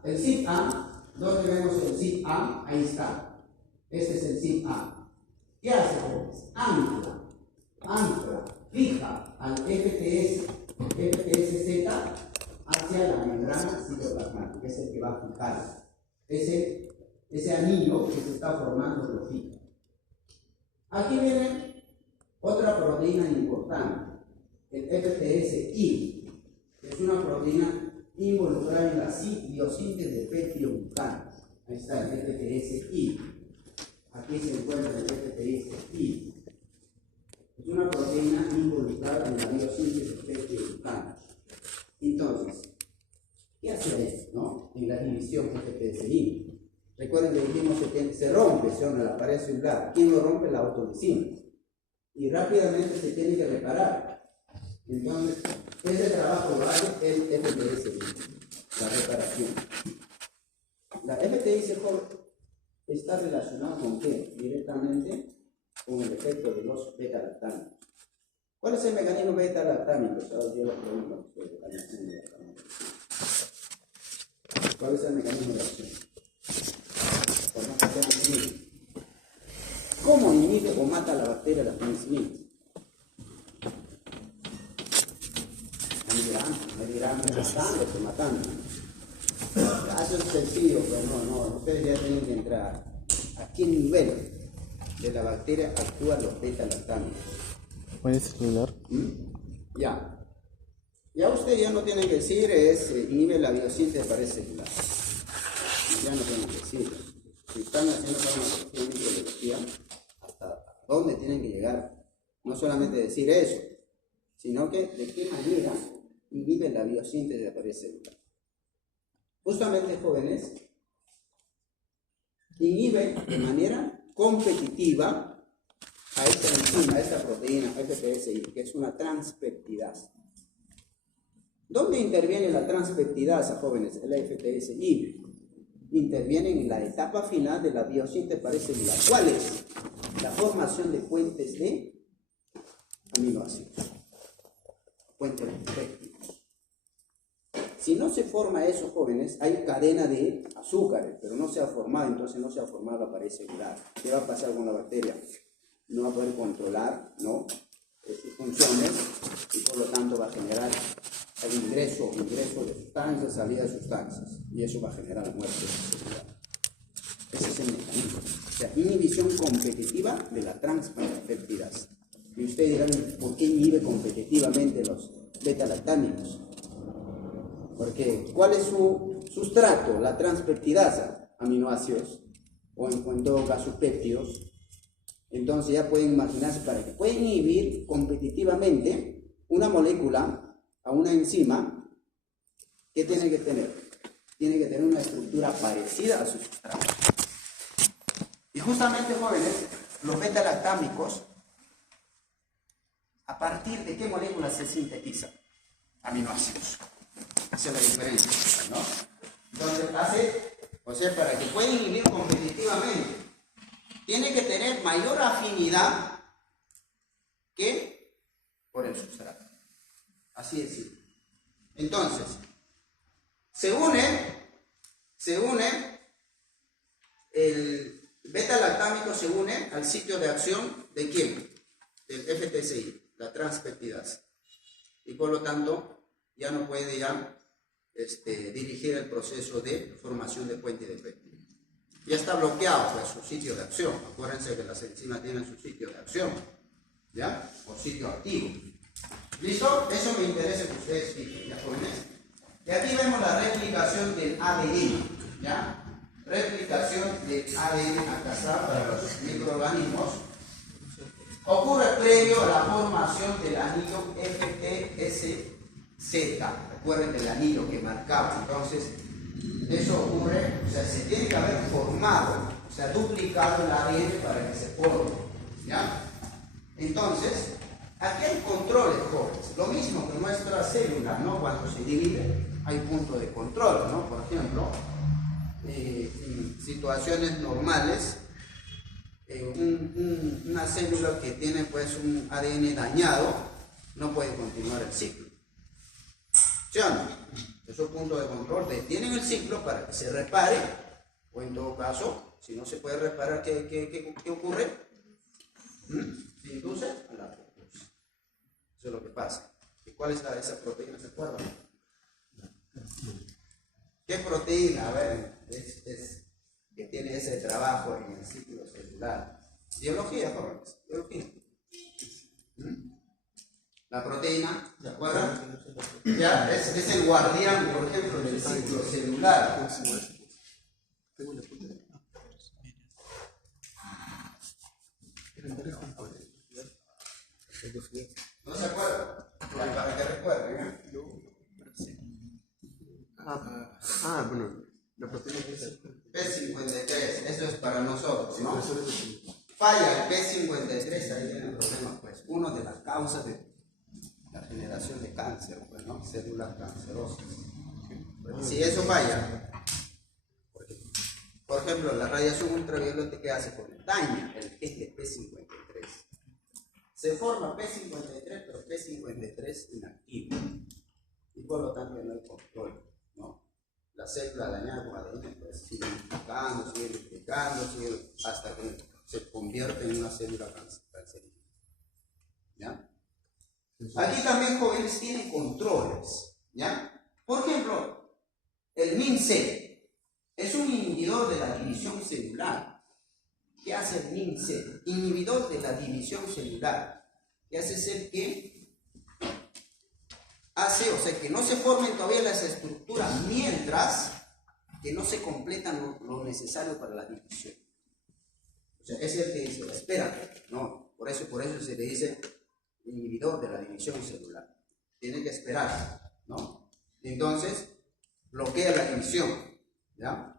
¿dónde vemos el CYP-A? Ahí está. Este es el CYP-A. ¿Qué hace? Ancla, fija al FTS-Z hacia la membrana citoplasmática, es el que va a fijar. Ese anillo que se está formando lo fija. Aquí viene otra proteína importante, el FTS-I. Es una proteína involucrada en la biosíntesis de peptidoglucano. Ahí está el FTS-I. Aquí se encuentra el FTS-I. Es una proteína involucrada en la biosíntesis de peptidoglucano. Entonces, ¿qué hace esto, no? En la división FTS-I. Recuerden que dijimos que se rompe, la pared celular. ¿Quién lo rompe? La autolicina. Y rápidamente se tiene que reparar. Entonces, ese trabajo lo hace el FTSI, la reparación. La FTSI está relacionada con qué? Directamente con el efecto de los beta-lactámicos. ¿Cuál es el mecanismo beta-lactámico? ¿Cuál es el mecanismo de acción? ¿Cómo inhibe o mata la bacteria la penicilina? Me dirán, matando. Eso es sencillo, pero no, ustedes ya tienen que entrar. ¿A qué nivel de la bacteria actúan los beta-lactámicos? ¿Puedes celular? Ya. Ya ustedes ya no tienen que decir, inhibe la biosíntesis de pared celular. Ya no tienen que decir. Si están haciendo farmacología, microbiología, hasta dónde tienen que llegar. No solamente decir eso, sino que de qué manera inhibe la biosíntesis de la pared celular. Justamente, jóvenes, inhibe de manera competitiva a esta enzima, a esta proteína FTSI, que es una transpeptidasa. ¿Dónde interviene la transpeptidasa, jóvenes? El FTSI interviene en la etapa final de la biosíntesis de pared celular. ¿Cuál es? La formación de puentes de aminoácidos, puentes péptidos. Si no se forma eso, jóvenes, hay cadena de azúcares, pero no se ha formado, entonces no se ha formado la pared celular. ¿Qué va a pasar con la bacteria? No va a poder controlar, ¿no?, sus funciones, y por lo tanto va a generar el ingreso de sustancias, salida de sustancias, y eso va a generar muerte celular. Ese es el mecanismo. O sea, inhibición competitiva de la transpeptidasa. Y ustedes dirán, ¿por qué inhibe competitivamente los beta-lactámicos? Porque, ¿cuál es su sustrato? La transpeptidasa, aminoácidos, o en todo caso péptidos. Entonces ya pueden imaginarse, para que puedan inhibir competitivamente una molécula a una enzima, ¿qué tiene que tener? Tiene que tener una estructura parecida a su sustrato. Y justamente, jóvenes, los beta-lactámicos, ¿a partir de qué moléculas se sintetizan? Aminoácidos. Esa es la diferencia, ¿no? Entonces, para que puedan inhibir competitivamente, tiene que tener mayor afinidad que por el sustrato. Así es simple. Entonces, se une el beta-lactámico, se une al sitio de acción ¿de quién? Del FTSI, la transpeptidasa. Y por lo tanto, ya no puede dirigir el proceso de formación de puente de péptido. Ya está bloqueado, pues, su sitio de acción. Acuérdense que las enzimas tienen su sitio de acción, ¿ya? O sitio activo. ¿Listo? Eso me interesa que ustedes fijen, ¿ya, jóvenes? Y aquí vemos la replicación del ADN, ¿ya? Replicación del ADN acá está para los microorganismos. Ocurre previo a la formación del anillo FTSZ. Recuerden el anillo que marcaba. Entonces, eso ocurre, o sea, se tiene que haber formado, o sea, duplicado el ADN para que se forme, ¿ya? Entonces, aquí hay controles, jóvenes. Lo mismo que nuestra célula, ¿no? Cuando se divide, hay puntos de control, ¿no? Por ejemplo, en situaciones normales, una célula que tiene, pues, un ADN dañado no puede continuar el ciclo. ¿Sí o no? Esos puntos de control detienen el ciclo para que se repare, o en todo caso, si no se puede reparar, ¿qué ocurre? Se induce a la apoptosis. Eso es lo que pasa. ¿Y cuál es esa proteína? ¿Se acuerdan? ¿Qué proteína? A ver, que tiene ese trabajo en el ciclo celular. Biología, jóvenes. Biología. La proteína, ¿se acuerdan? Ya, es el guardián, por ejemplo, del ciclo celular. ¿No se acuerdan? Para que recuerden, ¿eh? Bueno, La proteína que es P53, eso es para nosotros, ¿no? eso es Falla el P53, ahí viene el problema, pues. Una de las causas de la generación de cáncer, pues, ¿no? Células cancerosas. Si eso falla, por ejemplo, la radiación ultravioleta, ¿qué hace? Porque daña el eje P53. Se forma P53, pero P53 inactivo. Y por lo tanto no hay control, ¿no? La célula dañada con ADN pues sigue multiplicando, hasta que se convierte en una célula cancerígena. ¿Ya? Aquí también, jóvenes, tienen controles, ¿ya? Por ejemplo, el MINC es un inhibidor de la división celular. ¿Qué hace el MINC? Inhibidor de la división celular. ¿Qué hace? Es el que hace, o sea, que no se formen todavía las estructuras mientras que no se completan lo necesario para la división. O sea, es el que dice, espérate, no, por eso se le dice inhibidor de la división celular. Tiene que esperar, ¿no? Entonces, bloquea la división, ¿ya?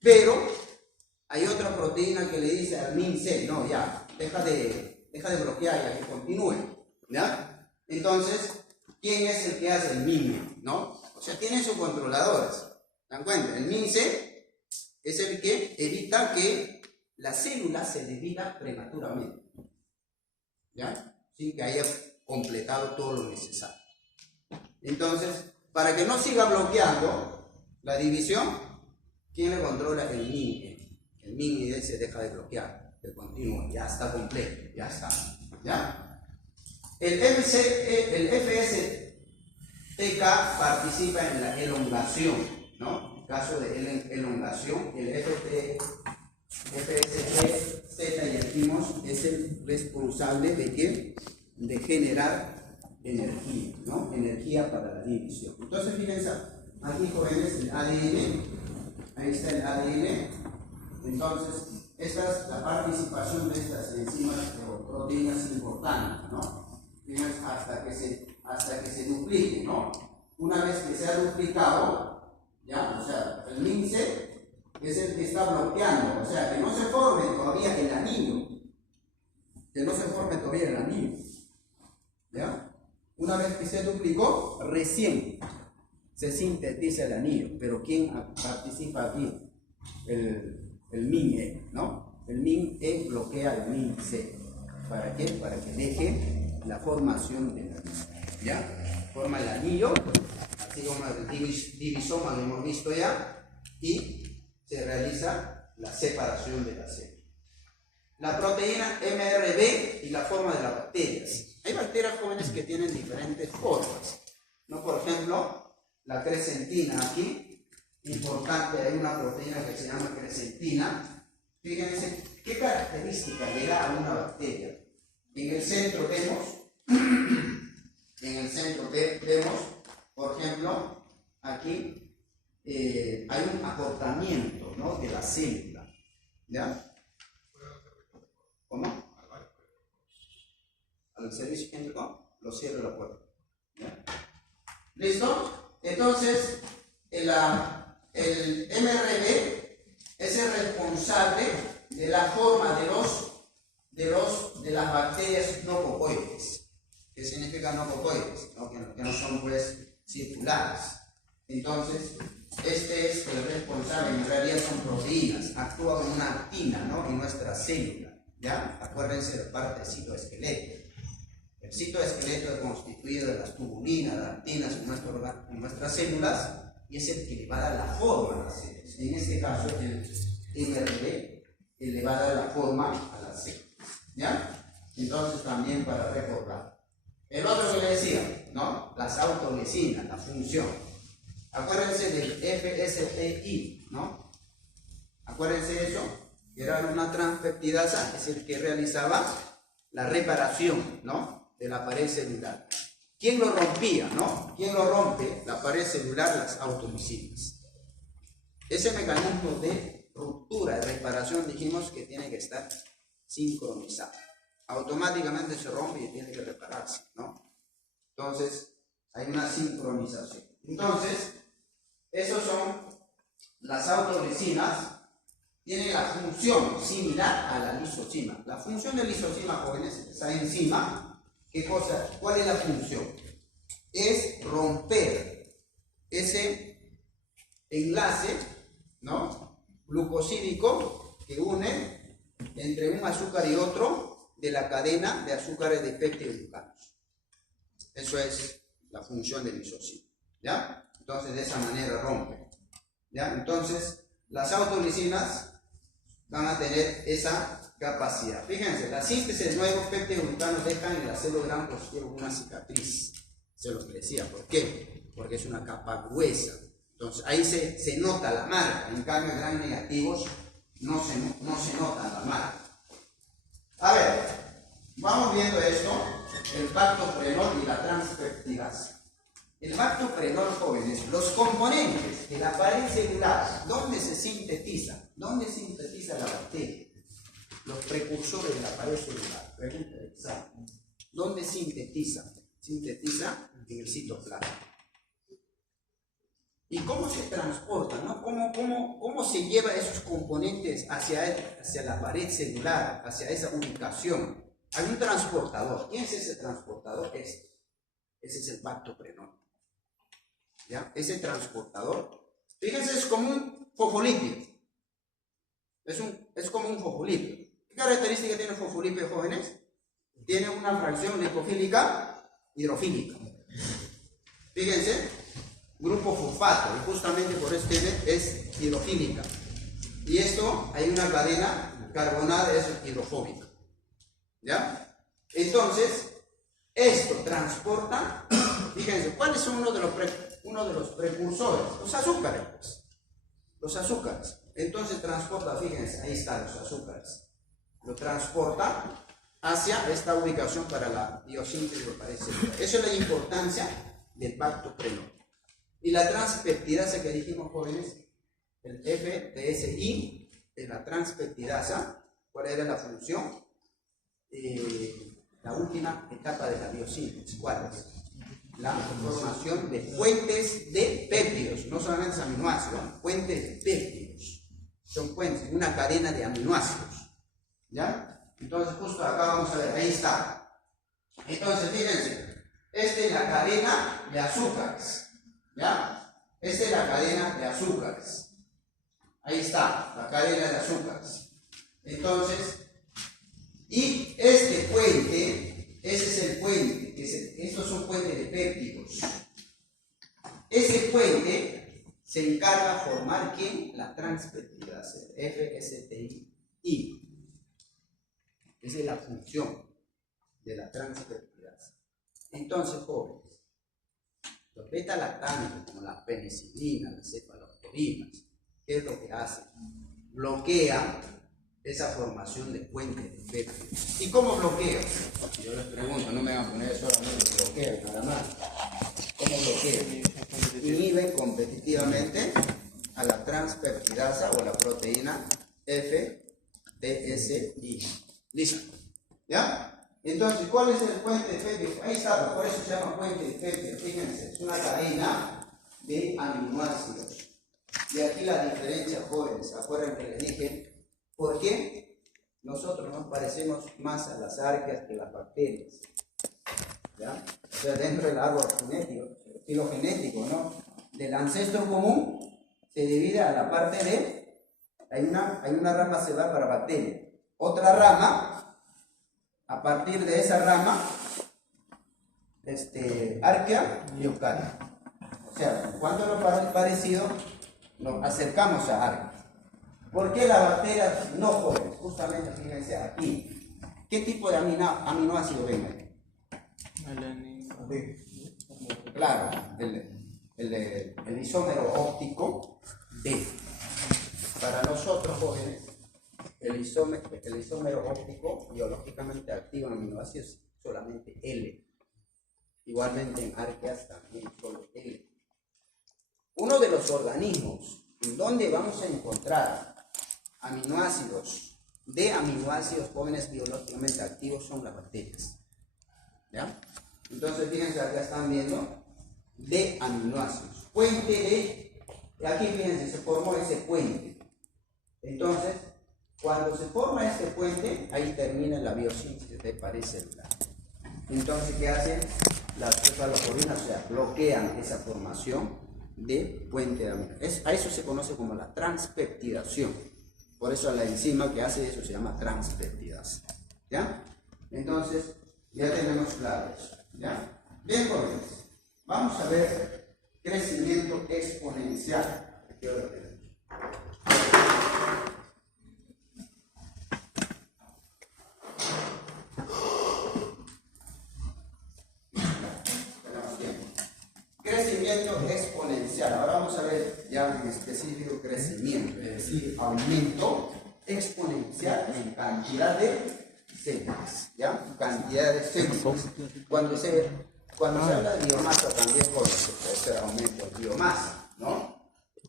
Pero hay otra proteína que le dice al MINC, no, ya, deja de bloquear, ya que continúe, ¿ya? Entonces, ¿quién es el que hace el MINC, no? O sea, tiene sus controladores, ¿se dan cuenta? El MINC es el que evita que la célula se divida prematuramente, ¿ya? Sin que haya completado todo lo necesario. Entonces, para que no siga bloqueando la división, ¿quién le controla? El MINC. El MINC se deja de bloquear, el continuo, ya está completo, ya está, ¿ya? El FSTK participa en la elongación, ¿no? En caso de elongación, el FSZ, ya dijimos, es el responsable de ¿qué? De generar energía, ¿no? Energía para la división. Entonces, fíjense, aquí, jóvenes, el ADN, ahí está el ADN. Entonces, esta es la participación de estas enzimas o proteínas importantes, ¿no? Hasta que se duplique, ¿no? Una vez que se ha duplicado, ¿ya? O sea, el MINC es el que está bloqueando, o sea, que no se forme todavía el anillo. ¿Ya? Una vez que se duplicó, recién se sintetiza el anillo. Pero ¿quién participa aquí? El MINC, ¿no? El MINC bloquea el MINC. ¿Para qué? Para que deje la formación del anillo. ¿Ya? Forma el anillo, así como el divisoma lo hemos visto ya, y se realiza la separación de la célula. La proteína MRB y la forma de las bacterias. Hay bacterias jóvenes que tienen diferentes formas, ¿no? Por ejemplo, la crecentina aquí, importante, hay una proteína que se llama crecentina. Fíjense qué característica le da a una bacteria. En el centro vemos, por ejemplo, aquí hay un acortamiento, ¿no? De la célula, ¿ya? ¿Cómo? Al servicio higiénico, lo cierro la puerta, ¿ya? ¿Listo? Entonces, el MRB es el responsable de la forma de las bacterias no cocoides. ¿Qué significa no cocoides? ¿No? Que no son pues circulares. Entonces, este es el responsable, en realidad son proteínas, actúa como una actina, ¿no? En nuestra célula, ¿ya? Acuérdense de la parte del citoesqueleto. El citoesqueleto es constituido de las tubulinas, las actinas en nuestras células, y es el que le va a dar la forma a las células. En este caso, el MRB le va a dar la forma a las células, ¿ya? Entonces, también para recordar. El otro que le decía, ¿no? Las autolesinas, la función. Acuérdense del FSTI, ¿no? Acuérdense de eso, que era una transpeptidasa, es el que realizaba la reparación, ¿no? De la pared celular. ¿Quién lo rompía, no? ¿Quién lo rompe? La pared celular, las autolesinas. Ese mecanismo de ruptura, de reparación, dijimos que tiene que estar sincronizado. Automáticamente se rompe y tiene que repararse, ¿no? Entonces, hay una sincronización. Entonces, esos son las autolisinas tienen la función similar a la lisozima. La función de lisozima, jóvenes, esa enzima, ¿qué cosa? ¿Cuál es la función? Es romper ese enlace, ¿no?, glucosídico que une entre un azúcar y otro de la cadena de azúcares de péptidoglucanos. Eso es la función del lisozima, ¿ya? Entonces, de esa manera rompe, ¿ya? Entonces, las autolisinas van a tener esa capacidad. Fíjense, la síntesis de nuevos péptidoglucanos dejan en la célula gran positivo una cicatriz. Se lo decía, ¿por qué? Porque es una capa gruesa. Entonces, ahí se nota la marca. En cambio, en gran negativos no se nota la marca. A ver, vamos viendo esto, el bactoprenol y la transpeptidasa. El bactoprenol, jóvenes, los componentes de la pared celular, ¿dónde se sintetiza? ¿Dónde sintetiza la bacteria? Los precursores de la pared celular. Pregunta de examen. ¿Dónde sintetiza? Sintetiza en el citoplasma. ¿Y cómo se transporta, no? ¿Cómo se lleva esos componentes hacia la pared celular, hacia esa ubicación? Hay un transportador. ¿Quién es ese transportador? Ese es el bactoprenol. ¿Ya? Ese transportador, fíjense, es como un fosfolípido. Es como un fosfolípido. ¿Qué característica tiene el fosfolípido, jóvenes? Tiene una fracción lipofílica hidrofílica. Fíjense, grupo fosfato, y justamente por eso es hidrofílica. Y esto, hay una cadena carbonada, es hidrofóbica. ¿Ya? Entonces, esto transporta, fíjense, ¿cuáles son uno de los precursores? Los azúcares, pues. Los azúcares. Entonces transporta, fíjense, ahí están los azúcares. Lo transporta hacia esta ubicación para la biosíntesis de la pared celular. Esa es la importancia del bactoprenol. Y la transpeptidasa que dijimos, jóvenes, el FTSI, de la transpeptidasa, ¿cuál era la función? La última etapa de la biosíntesis, ¿cuál es? La formación de fuentes de péptidos, no solamente aminoácidos, fuentes de péptidos. Son fuentes, una cadena de aminoácidos. ¿Ya? Entonces, justo acá vamos a ver, ahí está. Entonces, fíjense, esta es la cadena de azúcares. ¿Ya? Esta es la cadena de azúcares. Ahí está, la cadena de azúcares. Entonces, y este puente, ese es el puente, estos son puentes de péptidos. Ese puente se encarga de formar, ¿quién? La transpeptidasa, FSTI. Esa es la función de la transpeptidasa. Entonces, jóvenes, los beta-lactámicos como la penicilina, las cefalosporinas, ¿qué es lo que hacen? Bloquean esa formación de puentes de péptidos. ¿Y cómo bloquean? Yo les pregunto, no me van a poner solamente bloquean, nada más. ¿Cómo bloquean? Inhiben competitivamente a la transpeptidasa o la proteína FTSI. ¿Listo? ¿Ya? Entonces, ¿cuál es el puente de péptidos? Ahí está, por eso se llama puente de péptidos. Fíjense, es una cadena de aminoácidos. Y aquí la diferencia, jóvenes, ¿se acuerdan que les dije? ¿Por qué nosotros nos parecemos más a las arqueas que las bacterias? ¿Ya? O sea, dentro del árbol genético, filogenético, ¿no? Del ancestro común se divide a la parte de, hay una rama se va para bacterias, otra rama, a partir de esa rama, arquea y eucaria. O sea, cuando lo parecido, nos acercamos a arquea. ¿Por qué las bacterias no jóvenes? Justamente, fíjense aquí. ¿Qué tipo de aminoácido ven ahí? Claro, el isómero óptico D. Para nosotros, jóvenes, el isómero óptico biológicamente activo en aminoácidos es solamente L. Igualmente en arqueas también solo L. Uno de los organismos en donde vamos a encontrar aminoácidos de aminoácidos jóvenes biológicamente activos son las bacterias. ¿Ya? Entonces, fíjense, acá están viendo de aminoácidos. Fuente de aquí fíjense, se formó ese puente. Entonces, cuando se forma este puente, ahí termina la biosíntesis de pared celular. Entonces, ¿qué hacen? Las cefaloporinas, o sea, bloquean esa formación de puente de amino. A eso se conoce como la transpeptidación. Por eso la enzima que hace eso se llama transpeptidasa. ¿Ya? Entonces, ya tenemos claro eso. ¿Ya? Bien, jóvenes. Vamos a ver crecimiento exponencial. Aquí ahora tenemos. Crecimiento exponencial. Ahora vamos a ver ya en específico crecimiento, es decir, aumento exponencial en cantidad de células. ¿Ya? Cantidad de células. Cuando se habla de biomasa también puede ser aumento de biomasa, ¿no?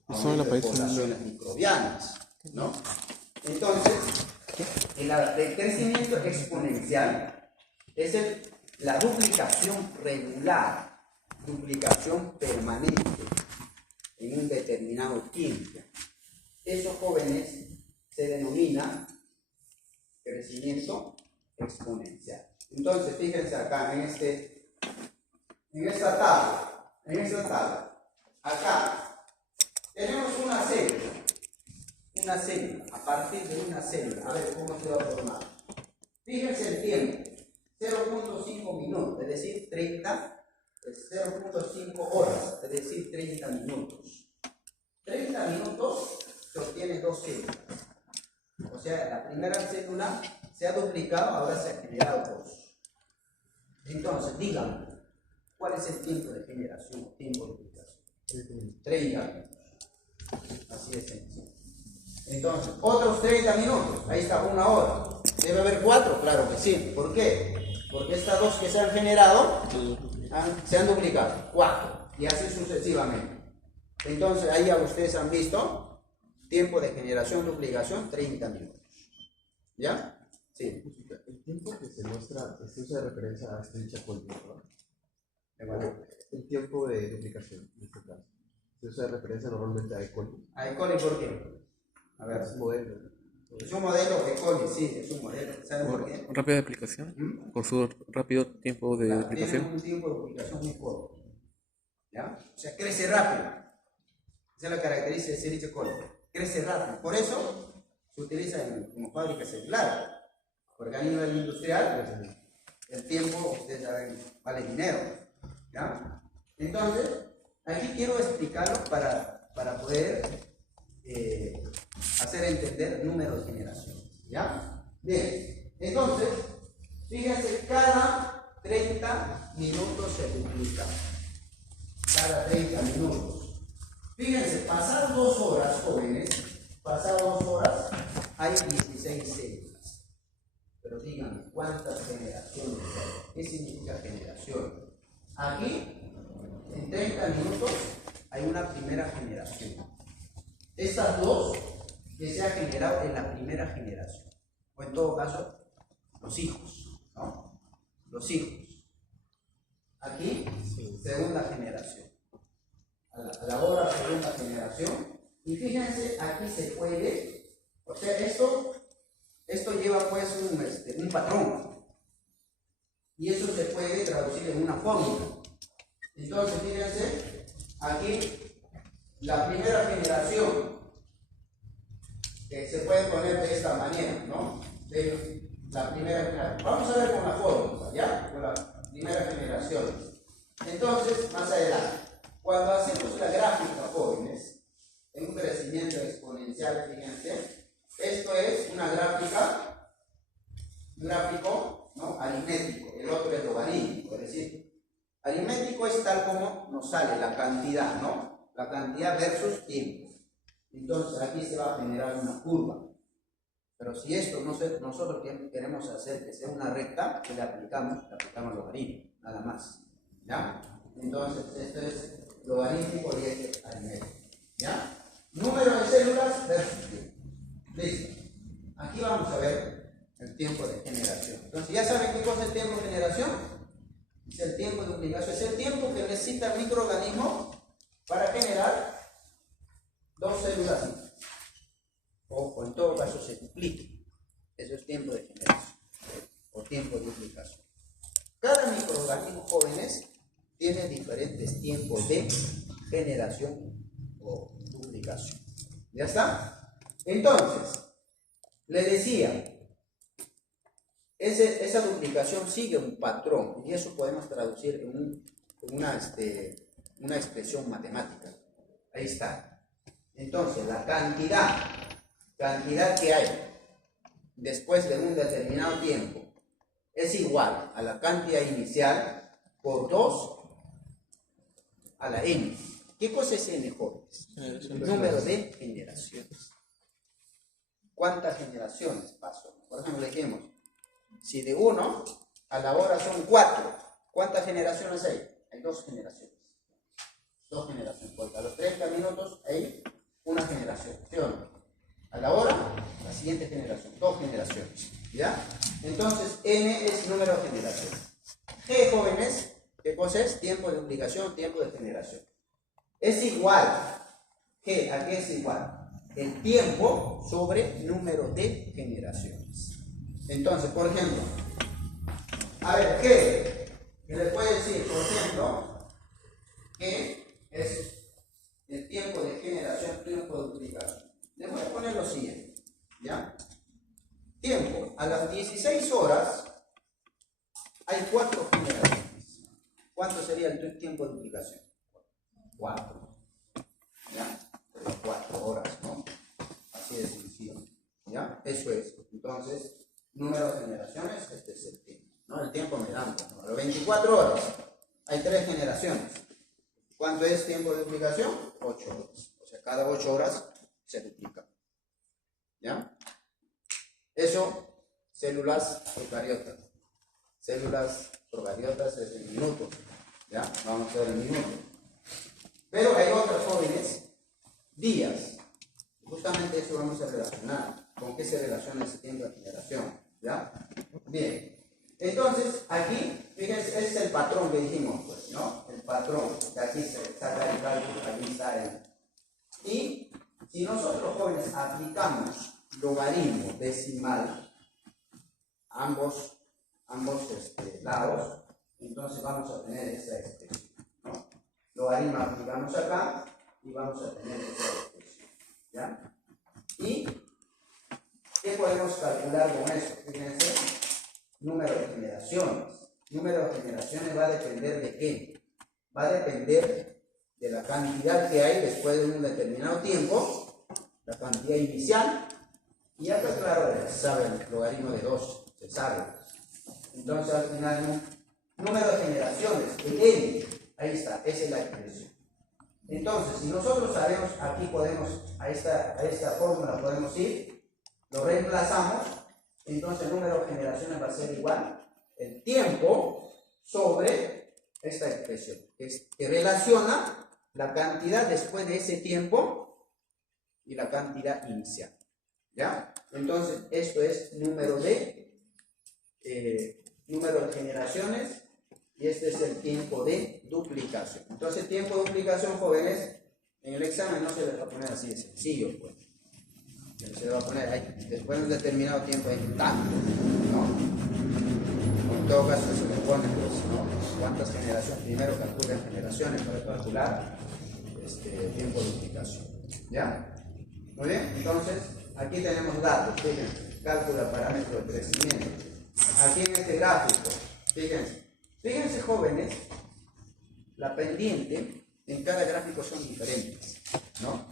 Aumento de poblaciones microbianas, ¿no? Entonces, el crecimiento exponencial es la duplicación regular, duplicación permanente en un determinado tiempo. Esos jóvenes se denomina crecimiento exponencial. Entonces, fíjense acá en esta tabla, acá tenemos una célula, a partir de una célula, a ver cómo se va a formar. Fíjense el tiempo, 0.5 minutos, es decir, 0.5 horas, es decir, 30 minutos. 30 minutos se obtiene dos células. O sea, la primera célula se ha duplicado, ahora se ha generado dos. Entonces, díganme, ¿cuál es el tiempo de generación o tiempo de duplicación? 30 minutos. Así de sencillo. Entonces, otros 30 minutos, ahí está, una hora. ¿Debe haber 4? Claro que sí. ¿Por qué? Porque estas dos que se han generado se han duplicado, 4, y así sucesivamente. Entonces, ahí ya ustedes han visto, tiempo de generación, duplicación, 30 minutos. ¿Ya? Sí. El tiempo que se muestra, se usa de referencia a Escherichia coli, ¿verdad? El tiempo de duplicación, en este caso. Se usa de referencia normalmente a E. coli. ¿A E. coli por qué? A ver, Es un modelo. es un modelo E. coli, sí, es un modelo. ¿Saben por qué? Rápida aplicación, por su rápido tiempo de Tiene aplicación. un tiempo de duplicación muy corto. ¿Ya? O sea, crece rápido. Esa es la característica de Escherichia coli. Crece rápido. Por eso se utiliza como fábrica celular. Porque a nivel industrial, pues, el tiempo, ustedes saben, vale dinero. ¿Ya? Entonces, aquí quiero explicarlo para poder hacer entender número de generaciones. ¿Ya? Bien, entonces, fíjense, cada 30 minutos se duplica. Cada 30 minutos. Fíjense, pasadas 2 horas, jóvenes, pasadas 2 horas, hay 16 células. Pero díganme, ¿cuántas generaciones hay? ¿Qué significa generación? Aquí, en 30 minutos, hay una primera generación. Estas dos que se han generado en la primera generación. O en todo caso, los hijos, ¿no? Los hijos. Aquí, segunda generación. A la hora segunda generación. Y fíjense, aquí se puede, o sea, esto lleva pues un patrón. Y eso se puede traducir en una fórmula. Entonces, fíjense, aquí la primera generación, que se puede poner de esta manera, ¿no? De la primera generación. Vamos a ver con la fórmula, ¿ya? Con la primera generación. Entonces, más adelante, cuando hacemos la gráfica, jóvenes, en un crecimiento exponencial, fíjense, esto es una gráfica, un gráfico, ¿no? Aritmético, el otro es logarítmico, es decir, aritmético es tal como nos sale la cantidad, ¿no? La cantidad versus tiempo. Entonces aquí se va a generar una curva. Pero si esto nosotros queremos hacer que sea una recta, ¿qué le aplicamos? Le aplicamos logaritmo, nada más. ¿Ya? Entonces esto es logarítmico y este es aritmético. ¿Ya? Número de células versus tiempo. Listo. Aquí vamos a ver el tiempo de generación. Entonces, ¿ya saben qué cosa es el tiempo de generación? Es el tiempo de duplicación. Es el tiempo que necesita el microorganismo para generar duplique. Eso es tiempo de generación o tiempo de duplicación. Cada microorganismo, jóvenes, tiene diferentes tiempos de generación o duplicación. ¿Ya está? Entonces, le decía, esa duplicación sigue un patrón y eso podemos traducir en una expresión matemática. Ahí está. Entonces, la cantidad que hay después de un determinado tiempo es igual a la cantidad inicial por 2 a la n. ¿Qué cosa es n, jóvenes? Número de generaciones. ¿Cuántas generaciones pasó? Por ejemplo, dijimos, si de 1 a la hora son 4, ¿cuántas generaciones hay? Hay 2 generaciones. 2 generaciones, porque a los 30 minutos hay una generación, ¿sí o no? A la hora, la siguiente generación, 2 generaciones, ¿ya? Entonces, n es número de generaciones. G, jóvenes, ¿qué cosa es? Tiempo de duplicación, tiempo de generación. Es igual, G, ¿a qué es igual? El tiempo sobre número de generaciones. Entonces, por ejemplo, a ver, G, que le puede decir, por ejemplo, que es el tiempo de generación, tiempo de duplicación. Le voy a poner lo siguiente, ¿ya? Tiempo, a las 16 horas hay 4 generaciones. ¿Cuánto sería el tiempo de duplicación? 4. ¿Ya? 4 horas, ¿no? Así de sencillo. ¿Ya? Eso es. Entonces, número de generaciones, este es el tiempo. ¿No? El tiempo me da, ¿no? A las 24 horas hay 3 generaciones. ¿Cuánto es tiempo de duplicación? 8 horas. O sea, cada 8 horas se duplica. ¿Ya? Eso, células procariotas. Células procariotas es en minutos. ¿Ya? Vamos a ver en minutos. Pero hay otros, jóvenes, días. Justamente eso vamos a relacionar. ¿Con qué se relaciona ese tiempo de generación? ¿Ya? Bien. Entonces, aquí, fíjense, este es el patrón que dijimos, pues, ¿no? El patrón, que aquí se saca el cálculo, aquí está el. Y si nosotros, jóvenes, aplicamos logaritmo decimal a ambos lados, entonces vamos a tener esta expresión, ¿no? Logaritmo aplicamos acá y vamos a tener esta expresión, ¿ya? ¿Y qué podemos calcular con eso? Fíjense, número de generaciones. Número de generaciones va a depender de qué? Va a depender de la cantidad que hay después de un determinado tiempo, la cantidad inicial, y acá claro, se sabe el logaritmo de 2, se sabe. Entonces al final, número de generaciones, el n, ahí está, esa es la expresión. Entonces, si nosotros sabemos, aquí podemos, a esta fórmula podemos ir, lo reemplazamos, entonces el número de generaciones va a ser igual, el tiempo sobre esta expresión, que relaciona la cantidad después de ese tiempo y la cantidad inicial. ¿Ya? Entonces, esto es número de generaciones y este es el tiempo de duplicación. Entonces, el tiempo de duplicación, jóvenes, en el examen no se les va a poner así de sencillo, pues. Se le va a poner ahí, después de un determinado tiempo, hay tanto, ¿no? En todo caso, se le pone, pues, ¿no? ¿Cuántas generaciones? Primero calculan generaciones para calcular tiempo de duplicación. ¿Ya? Muy bien, entonces, aquí tenemos datos, fíjense, cálculo de parámetros de crecimiento. Aquí en este gráfico, fíjense, jóvenes, la pendiente en cada gráfico son diferentes, ¿no?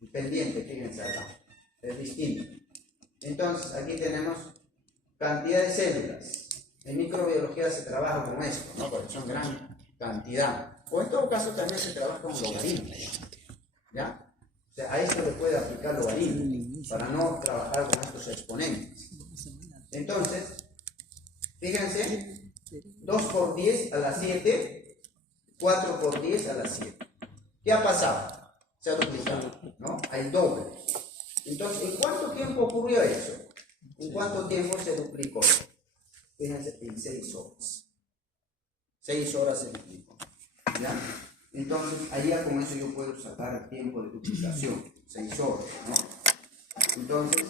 El pendiente, fíjense acá, es distinto. Entonces, aquí tenemos cantidad de células. En microbiología se trabaja con esto, ¿no? Porque son gran cantidad. O en todo caso también se trabaja con logaritmos, ¿ya? O sea, a esto le puede aplicar logaritmos para no trabajar con estos exponentes. Entonces, fíjense, 2 por 10 a la 7, 4 por 10 a la 7. ¿Qué ha pasado? Se ha duplicado, ¿no? Hay doble. Entonces, ¿en cuánto tiempo ocurrió eso? ¿En cuánto tiempo se duplicó? Fíjense, en 6 horas. 6 horas se duplicó, ¿ya? Entonces, ahí ya con eso yo puedo sacar el tiempo de duplicación, 6 horas, ¿no? Entonces,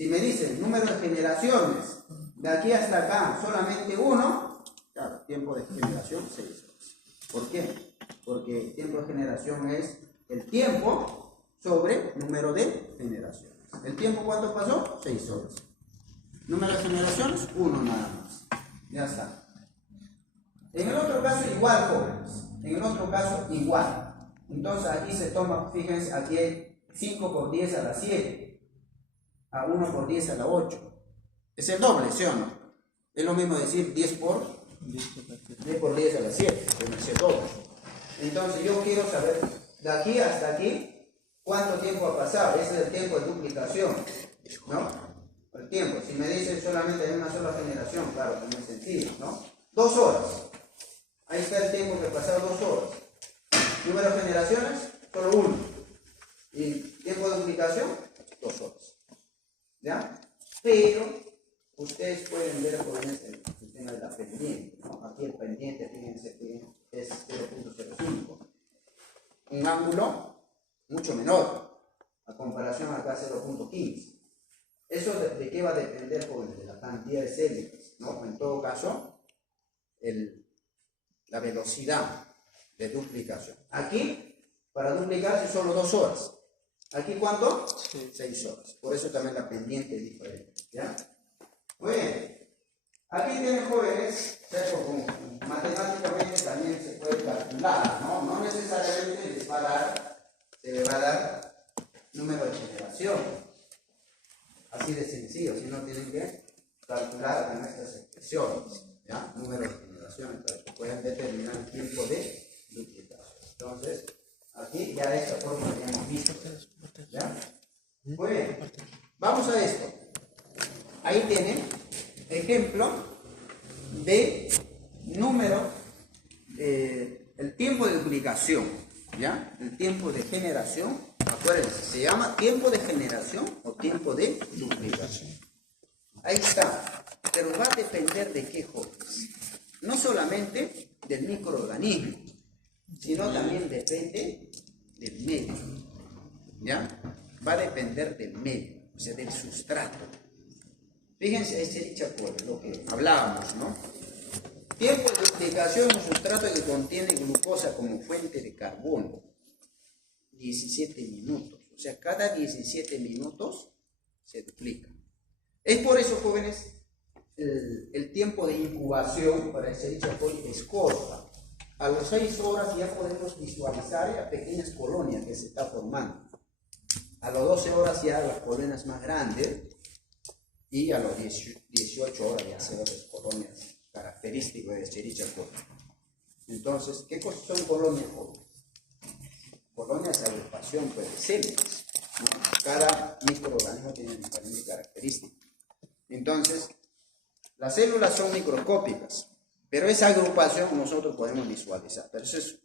Si me dicen número de generaciones, de aquí hasta acá, solamente uno, claro, tiempo de generación, 6 horas. ¿Por qué? Porque el tiempo de generación es el tiempo sobre número de generaciones. ¿El tiempo cuánto pasó? 6 horas. Número de generaciones, 1 nada más. Ya está. En el otro caso igual, jóvenes. En el otro caso igual. Entonces aquí se toma, fíjense, aquí hay 5 por 10 a la 7. A 1 por 10 a la 8. Es el doble, ¿sí o no? Es lo mismo decir 10 por 10 a la 7. Es el doble. Entonces yo quiero saber, de aquí hasta aquí, ¿cuánto tiempo ha pasado? Ese es el tiempo de duplicación, ¿no? El tiempo. Si me dicen solamente en una sola generación, claro, que no es sencillo, ¿no? 2 horas. Ahí está el tiempo que ha pasado, 2 horas. Número de generaciones, solo 1. Y tiempo de duplicación, 2 horas. ¿Ya? Pero ustedes pueden ver por el tema de la pendiente, ¿no? Aquí el pendiente, fíjense que es 0.05. Un ángulo mucho menor, a comparación acá 0.15. ¿Eso de qué va a depender, jóvenes? De la cantidad de células, ¿no? En todo caso, la velocidad de duplicación. Aquí, para duplicarse, solo 2 horas. ¿Aquí cuánto? 6 horas. Por eso también la pendiente es diferente. ¿Ya? Bueno, aquí tienen, jóvenes, matemáticamente también se puede calcular, ¿no? No necesariamente les va a dar, se le va a dar número de generación. Así de sencillo, si no tienen que calcular con estas expresiones, ¿ya? Número de generación, para que puedan determinar el tiempo de duplicación. Entonces, aquí ya de esta forma ya hemos visto. ¿Ya? Bueno, vamos a esto. Ahí tienen ejemplo de número, el tiempo de duplicación, ¿ya? El tiempo de generación, acuérdense, se llama tiempo de generación o tiempo de duplicación. Ahí está, pero va a depender de qué, jóvenes. No solamente del microorganismo, sino también depende del medio, ¿ya? Va a depender del medio, o sea, del sustrato. Fíjense, este dicha por lo que hablábamos, ¿no? Tiempo de duplicación, un sustrato que contiene glucosa como fuente de carbono. 17 minutos. O sea, cada 17 minutos se duplica. Es por eso, jóvenes, el tiempo de incubación para ese dicha es corta. A las 6 horas ya podemos visualizar a pequeñas colonias que se está formando. A las 12 horas ya las colonias más grandes. Y a las 18 horas ya se ven las colonias características de Escherichia coli. Entonces, ¿qué cosas son colonias jóvenes? Colonias de agrupación pues, de células, ¿no? Cada microorganismo tiene diferentes características. Entonces, las células son microscópicas, pero esa agrupación nosotros podemos visualizar. Pero eso es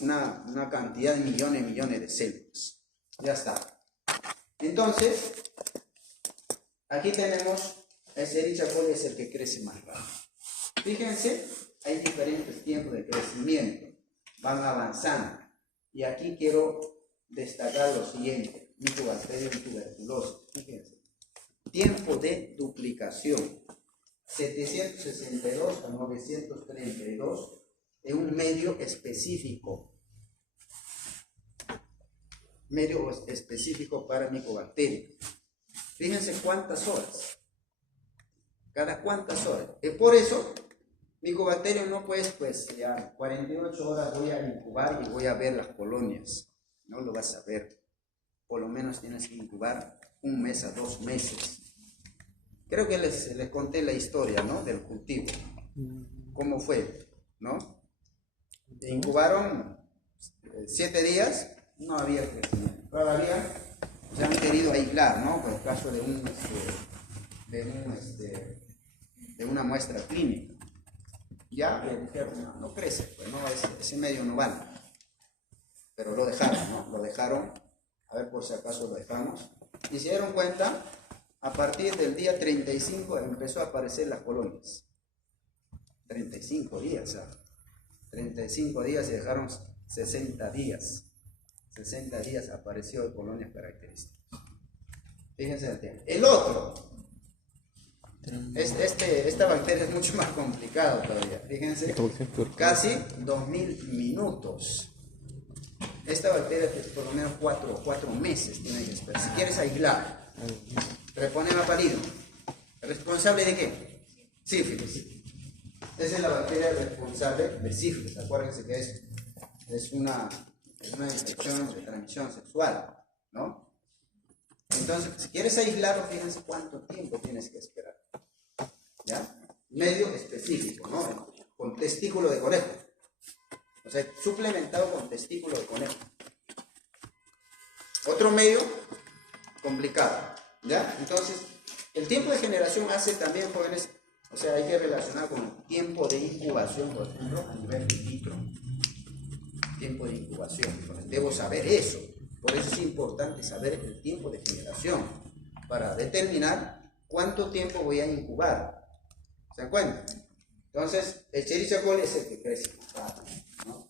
una cantidad de millones de células. Ya está. Entonces, aquí tenemos, Escherichia coli es el que crece más rápido. Fíjense, hay diferentes tiempos de crecimiento, van avanzando. Y aquí quiero destacar lo siguiente, Mycobacterium tuberculosis. Fíjense, tiempo de duplicación, 762 a 932 en un medio específico para Mycobacterium. Fíjense cuántas horas, cada cuántas horas. Y por eso, Mycobacterium no pues ya 48 horas voy a incubar y voy a ver las colonias. No lo vas a ver. Por lo menos tienes que incubar 1 mes a 2 meses. Creo que les conté la historia, ¿no? Del cultivo. ¿Cómo fue? ¿No? Incubaron 7 días, no había crecimiento. Todavía se han querido aislar, ¿no? Por el caso de una muestra clínica. Ya dijeron, no crece, pues no, ese medio no vale. Pero lo dejaron, ¿no? Lo dejaron, a ver por si acaso lo dejamos. Y se dieron cuenta, a partir del día 35 empezó a aparecer las colonias. 35 días, ¿sabes? 35 días se dejaron 60 días. 60 días apareció de colonias características. Fíjense el tiempo. El otro, esta bacteria es mucho más complicado todavía. Fíjense, casi 2000 minutos. Esta bacteria por lo menos 4 meses tiene que esperar. Si quieres aislar, treponema pallidum. ¿Responsable de qué? Sífilis. Esa es la bacteria responsable de sífilis. Acuérdense que es una infección de transmisión sexual, ¿no? Entonces, si quieres aislarlo, fíjense cuánto tiempo tienes que esperar. ¿Ya? Medio específico, ¿no? Con testículo de conejo. O sea, suplementado con testículo de conejo. Otro medio complicado, ¿ya? Entonces, el tiempo de generación hace también, jóvenes, o sea, hay que relacionar con el tiempo de incubación, por ejemplo, a nivel in vitro. Tiempo de incubación. Entonces, debo saber eso. Por eso es importante saber el tiempo de generación para determinar cuánto tiempo voy a incubar. ¿Se dan cuenta? Entonces, el Escherichia coli es el que crece más rápido, ¿no?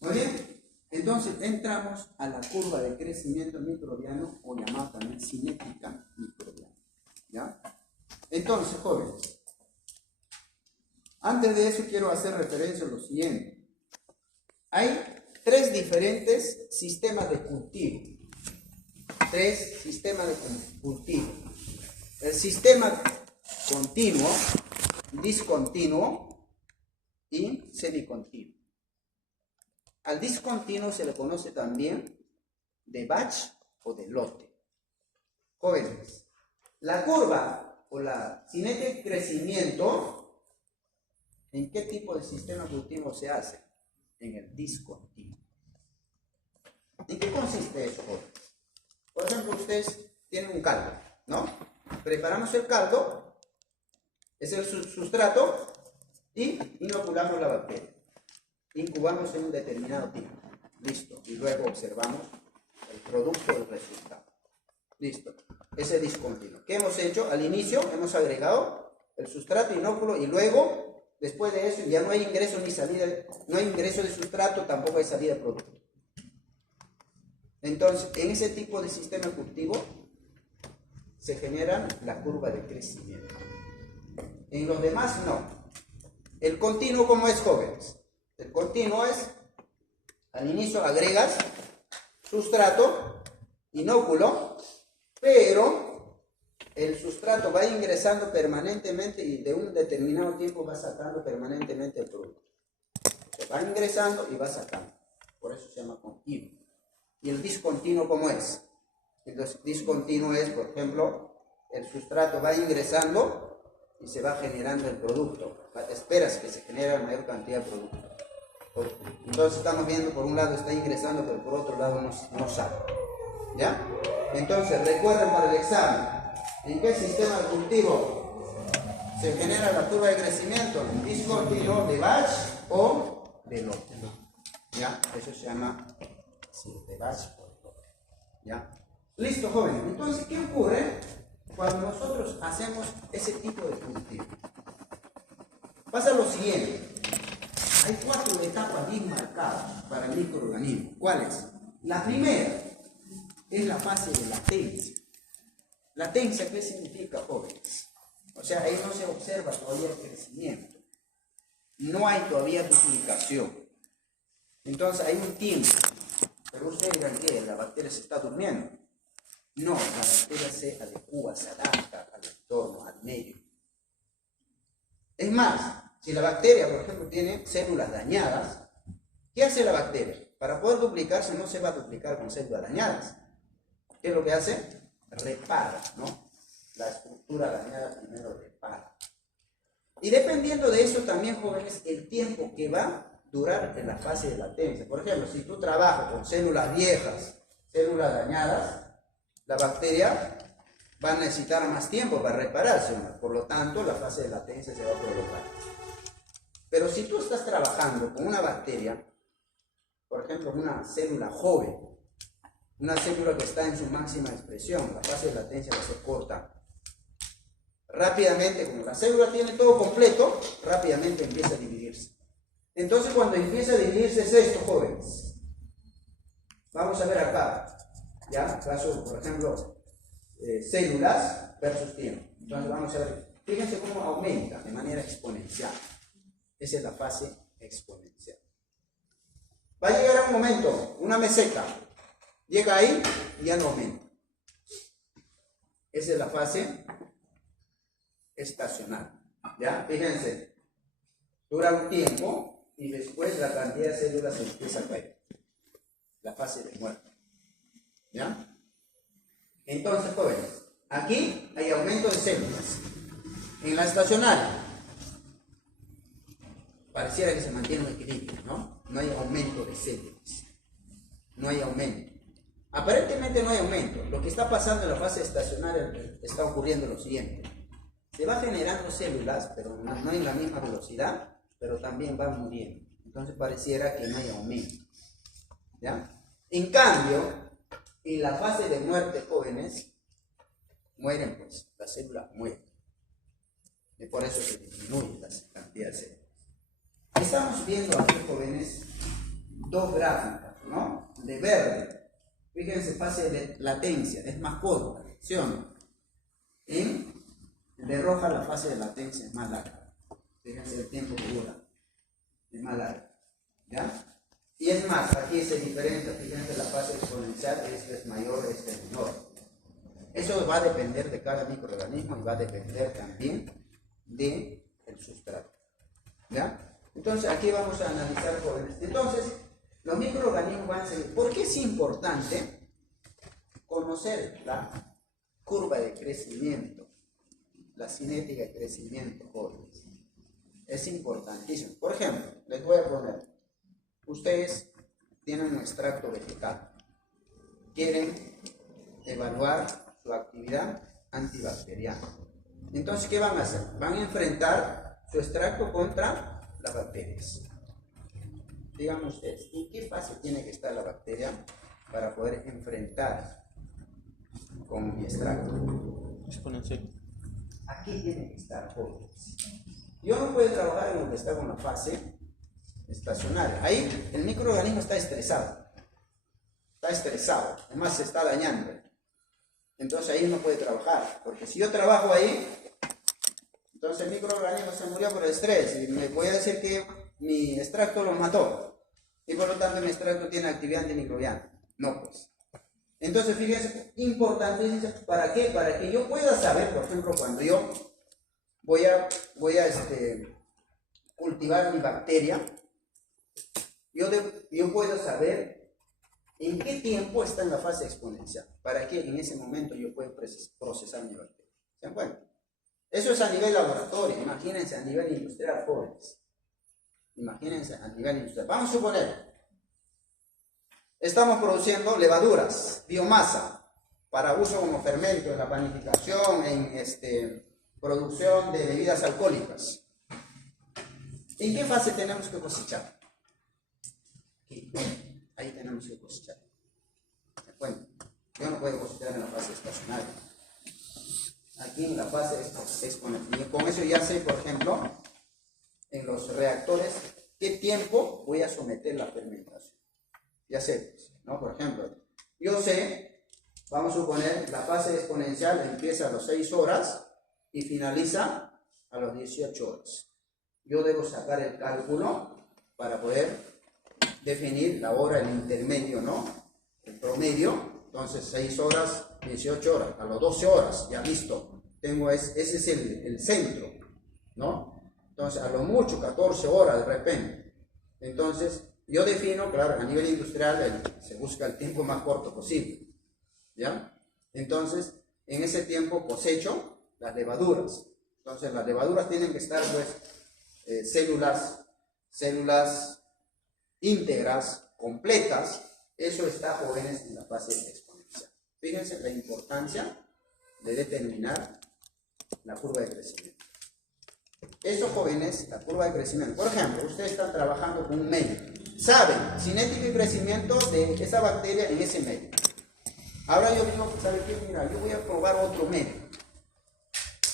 Muy bien. Entonces, entramos a la curva de crecimiento microbiano, o llamada también cinética microbiana. ¿Ya? Entonces, jóvenes, antes de eso quiero hacer referencia a lo siguiente. Hay 3 diferentes sistemas de cultivo. 3 sistemas de cultivo. El sistema continuo, discontinuo y semicontinuo. Al discontinuo se le conoce también de batch o de lote. Jóvenes, la curva o la cinética de crecimiento, ¿en qué tipo de sistema cultivo se hace? En el discontinuo. ¿En qué consiste eso, jóvenes? Por ejemplo, ustedes tienen un caldo, ¿no? Preparamos el caldo, es el sustrato, y inoculamos la bacteria. Incubamos en un determinado tiempo. Listo. Y luego observamos el producto del resultado. Listo. Ese es discontinuo. ¿Qué hemos hecho? Al inicio hemos agregado el sustrato inóculo y luego, después de eso, ya no hay ingreso ni salida, no hay ingreso de sustrato, tampoco hay salida de producto. Entonces, en ese tipo de sistema cultivo se genera la curva de crecimiento. En los demás, no. El continuo, ¿cómo es, jóvenes? El continuo es, al inicio agregas sustrato, inóculo, pero el sustrato va ingresando permanentemente y de un determinado tiempo va sacando permanentemente el producto. Se va ingresando y va sacando. Por eso se llama continuo. ¿Y el discontinuo cómo es? El discontinuo es, por ejemplo, el sustrato va ingresando y se va generando el producto. Esperas que se genere la mayor cantidad de producto. Entonces estamos viendo, por un lado está ingresando, pero por otro lado no sale. ¿Ya? Entonces, recuerden para el examen, ¿en qué sistema de cultivo se genera la curva de crecimiento? ¿En discontinuo, de batch o de lote? ¿Ya? Eso se llama de batch o de lote. ¿Ya? Listo, jóvenes. Entonces, ¿qué ocurre cuando nosotros hacemos ese tipo de cultivo? Pasa lo siguiente. Hay 4 etapas bien marcadas para el microorganismo. ¿Cuáles? La primera es la fase de latencia. Latencia, ¿qué significa, jóvenes? O sea, ahí no se observa todavía el crecimiento. No hay todavía duplicación. Entonces hay un tiempo. Pero ustedes dirán que la bacteria se está durmiendo. No, la bacteria se adecua, se adapta al entorno, al medio. Es más, si la bacteria, por ejemplo, tiene células dañadas, ¿qué hace la bacteria? Para poder duplicarse no se va a duplicar con células dañadas. ¿Qué es lo que hace? Repara, ¿no? La estructura dañada primero repara. Y dependiendo de eso también, jóvenes, el tiempo que va a durar en la fase de latencia. Por ejemplo, si tú trabajas con células viejas, células dañadas, la bacteria va a necesitar más tiempo para repararse. Por lo tanto, la fase de latencia se va a prolongar. Pero si tú estás trabajando con una bacteria, por ejemplo, una célula joven, una célula que está en su máxima expresión, la fase de latencia va a ser corta. Rápidamente, como la célula tiene todo completo, rápidamente empieza a dividirse. Entonces, cuando empieza a dividirse es esto, jóvenes. Vamos a ver acá. ¿Ya? Caso, por ejemplo, células versus tiempo. Entonces vamos a ver, fíjense cómo aumenta de manera exponencial. Esa es la fase exponencial. Va a llegar un momento, una meseta, llega ahí y ya no aumenta. Esa es la fase estacional. ¿Ya? Fíjense, dura un tiempo y después la cantidad de células empieza a caer. La fase de muerte. ¿Ya? Entonces, jóvenes, aquí hay aumento de células. En la estacional, pareciera que se mantiene un equilibrio, ¿no? No hay aumento de células. No hay aumento. Aparentemente no hay aumento. Lo que está pasando en la fase estacional está ocurriendo lo siguiente. Se va generando células, pero no en la misma velocidad, pero también van muriendo. Entonces pareciera que no hay aumento. ¿Ya? En cambio, en la fase de muerte, jóvenes, mueren pues, las células mueren. Y por eso se disminuye la cantidad de células. Estamos viendo aquí, jóvenes, dos gráficas, ¿no? De verde. Fíjense, fase de latencia, es más corta, ¿sí o no? En de roja la fase de latencia es más larga. Fíjense el tiempo que dura, es más larga. ¿Ya? Y es más, aquí se diferencia, fíjense la fase exponencial, este es mayor, este es menor. Eso va a depender de cada microorganismo y va a depender también del sustrato. ¿Ya? Entonces aquí vamos a analizar, jóvenes. Entonces, los microorganismos van a seguir. ¿Por qué es importante conocer la curva de crecimiento, la cinética de crecimiento, jóvenes? Es importantísimo. Por ejemplo, les voy a poner, ustedes tienen un extracto vegetal, quieren evaluar su actividad antibacteriana. Entonces, ¿qué van a hacer? Van a enfrentar su extracto contra las bacterias. Díganme ustedes, ¿en qué fase tiene que estar la bacteria para poder enfrentar con mi extracto? Exponencial. Aquí tiene que estar, jóvenes. Yo no puedo trabajar en donde está con la fase estacionaria. Ahí el microorganismo está estresado. Está estresado, además se está dañando. Entonces ahí no puede trabajar, porque si yo trabajo ahí, entonces el microorganismo se murió por el estrés y me voy a decir que mi extracto lo mató. Y por lo tanto mi extracto tiene actividad antimicrobiana. No, pues. Entonces, fíjense, importante, ¿para qué? Para que yo pueda saber, por ejemplo, cuando yo voy a cultivar mi bacteria, yo puedo saber en qué tiempo está en la fase exponencial, para que en ese momento yo pueda procesar mi bacteria. ¿Se dan cuenta? Eso es a nivel laboratorio, imagínense a nivel industrial, jóvenes. Imagínense a nivel industrial. Vamos a suponer, estamos produciendo levaduras, biomasa, para uso como fermento en la panificación, en producción de bebidas alcohólicas. ¿En qué fase tenemos que cosechar? Aquí, ahí tenemos que cosechar. ¿Se cuenta? Yo no puedo cosechar en la fase estacionaria. Aquí en la fase exponencial. Y con eso ya sé, por ejemplo, en los reactores, qué tiempo voy a someter la fermentación. Ya sé, ¿no? Por ejemplo, yo sé, vamos a suponer, la fase exponencial empieza a las 6 horas y finaliza a las 18 horas. Yo debo sacar el cálculo para poder definir la hora, el intermedio, ¿no? El promedio. Entonces, 6 horas, 18 horas, a las 12 horas, ya listo. Ese es el centro, ¿no? Entonces, a lo mucho, 14 horas de repente. Entonces, yo defino, claro, a nivel industrial se busca el tiempo más corto posible, ¿ya? Entonces, en ese tiempo cosecho las levaduras. Entonces, las levaduras tienen que estar, pues, células íntegras, completas. Eso está, jóvenes, en la fase exponencial. Fíjense la importancia de determinar la curva de crecimiento. Eso, jóvenes, la curva de crecimiento. Por ejemplo, ustedes están trabajando con un medio. Saben cinética y crecimiento de esa bacteria en ese medio. Ahora yo digo, ¿sabe qué? Mira, yo voy a probar otro medio.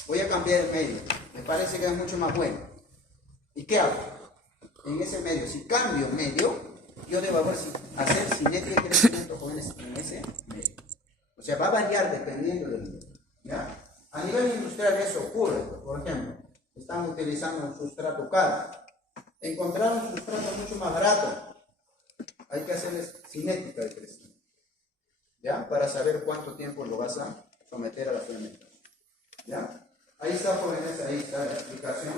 Voy a cambiar el medio. Me parece que es mucho más bueno. ¿Y qué hago? En ese medio, si cambio medio, yo debo hacer cinética y crecimiento, jóvenes, en ese medio. O sea, va a variar dependiendo del medio, ¿ya? A nivel industrial eso ocurre, por ejemplo, están utilizando un sustrato caro. Encontrar un sustrato mucho más barato, hay que hacerles cinética de crecimiento, ¿ya? Para saber cuánto tiempo lo vas a someter a la fermentación, ¿ya? Ahí está, jóvenes, ahí está la explicación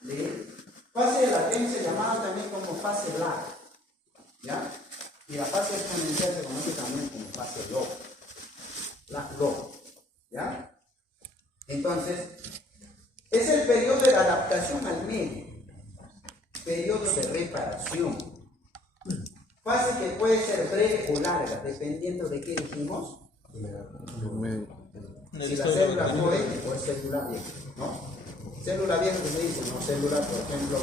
de fase de latencia, llamada también como fase lag, ¿ya? Y la fase exponencial se conoce también como fase log, log, ¿ya? Entonces, es el periodo de adaptación al medio, periodo de reparación, fase que puede ser breve o larga, dependiendo de qué dijimos. Si la célula joven o es célula vieja, ¿no? Célula vieja que se dice, ¿no? Célula, por ejemplo,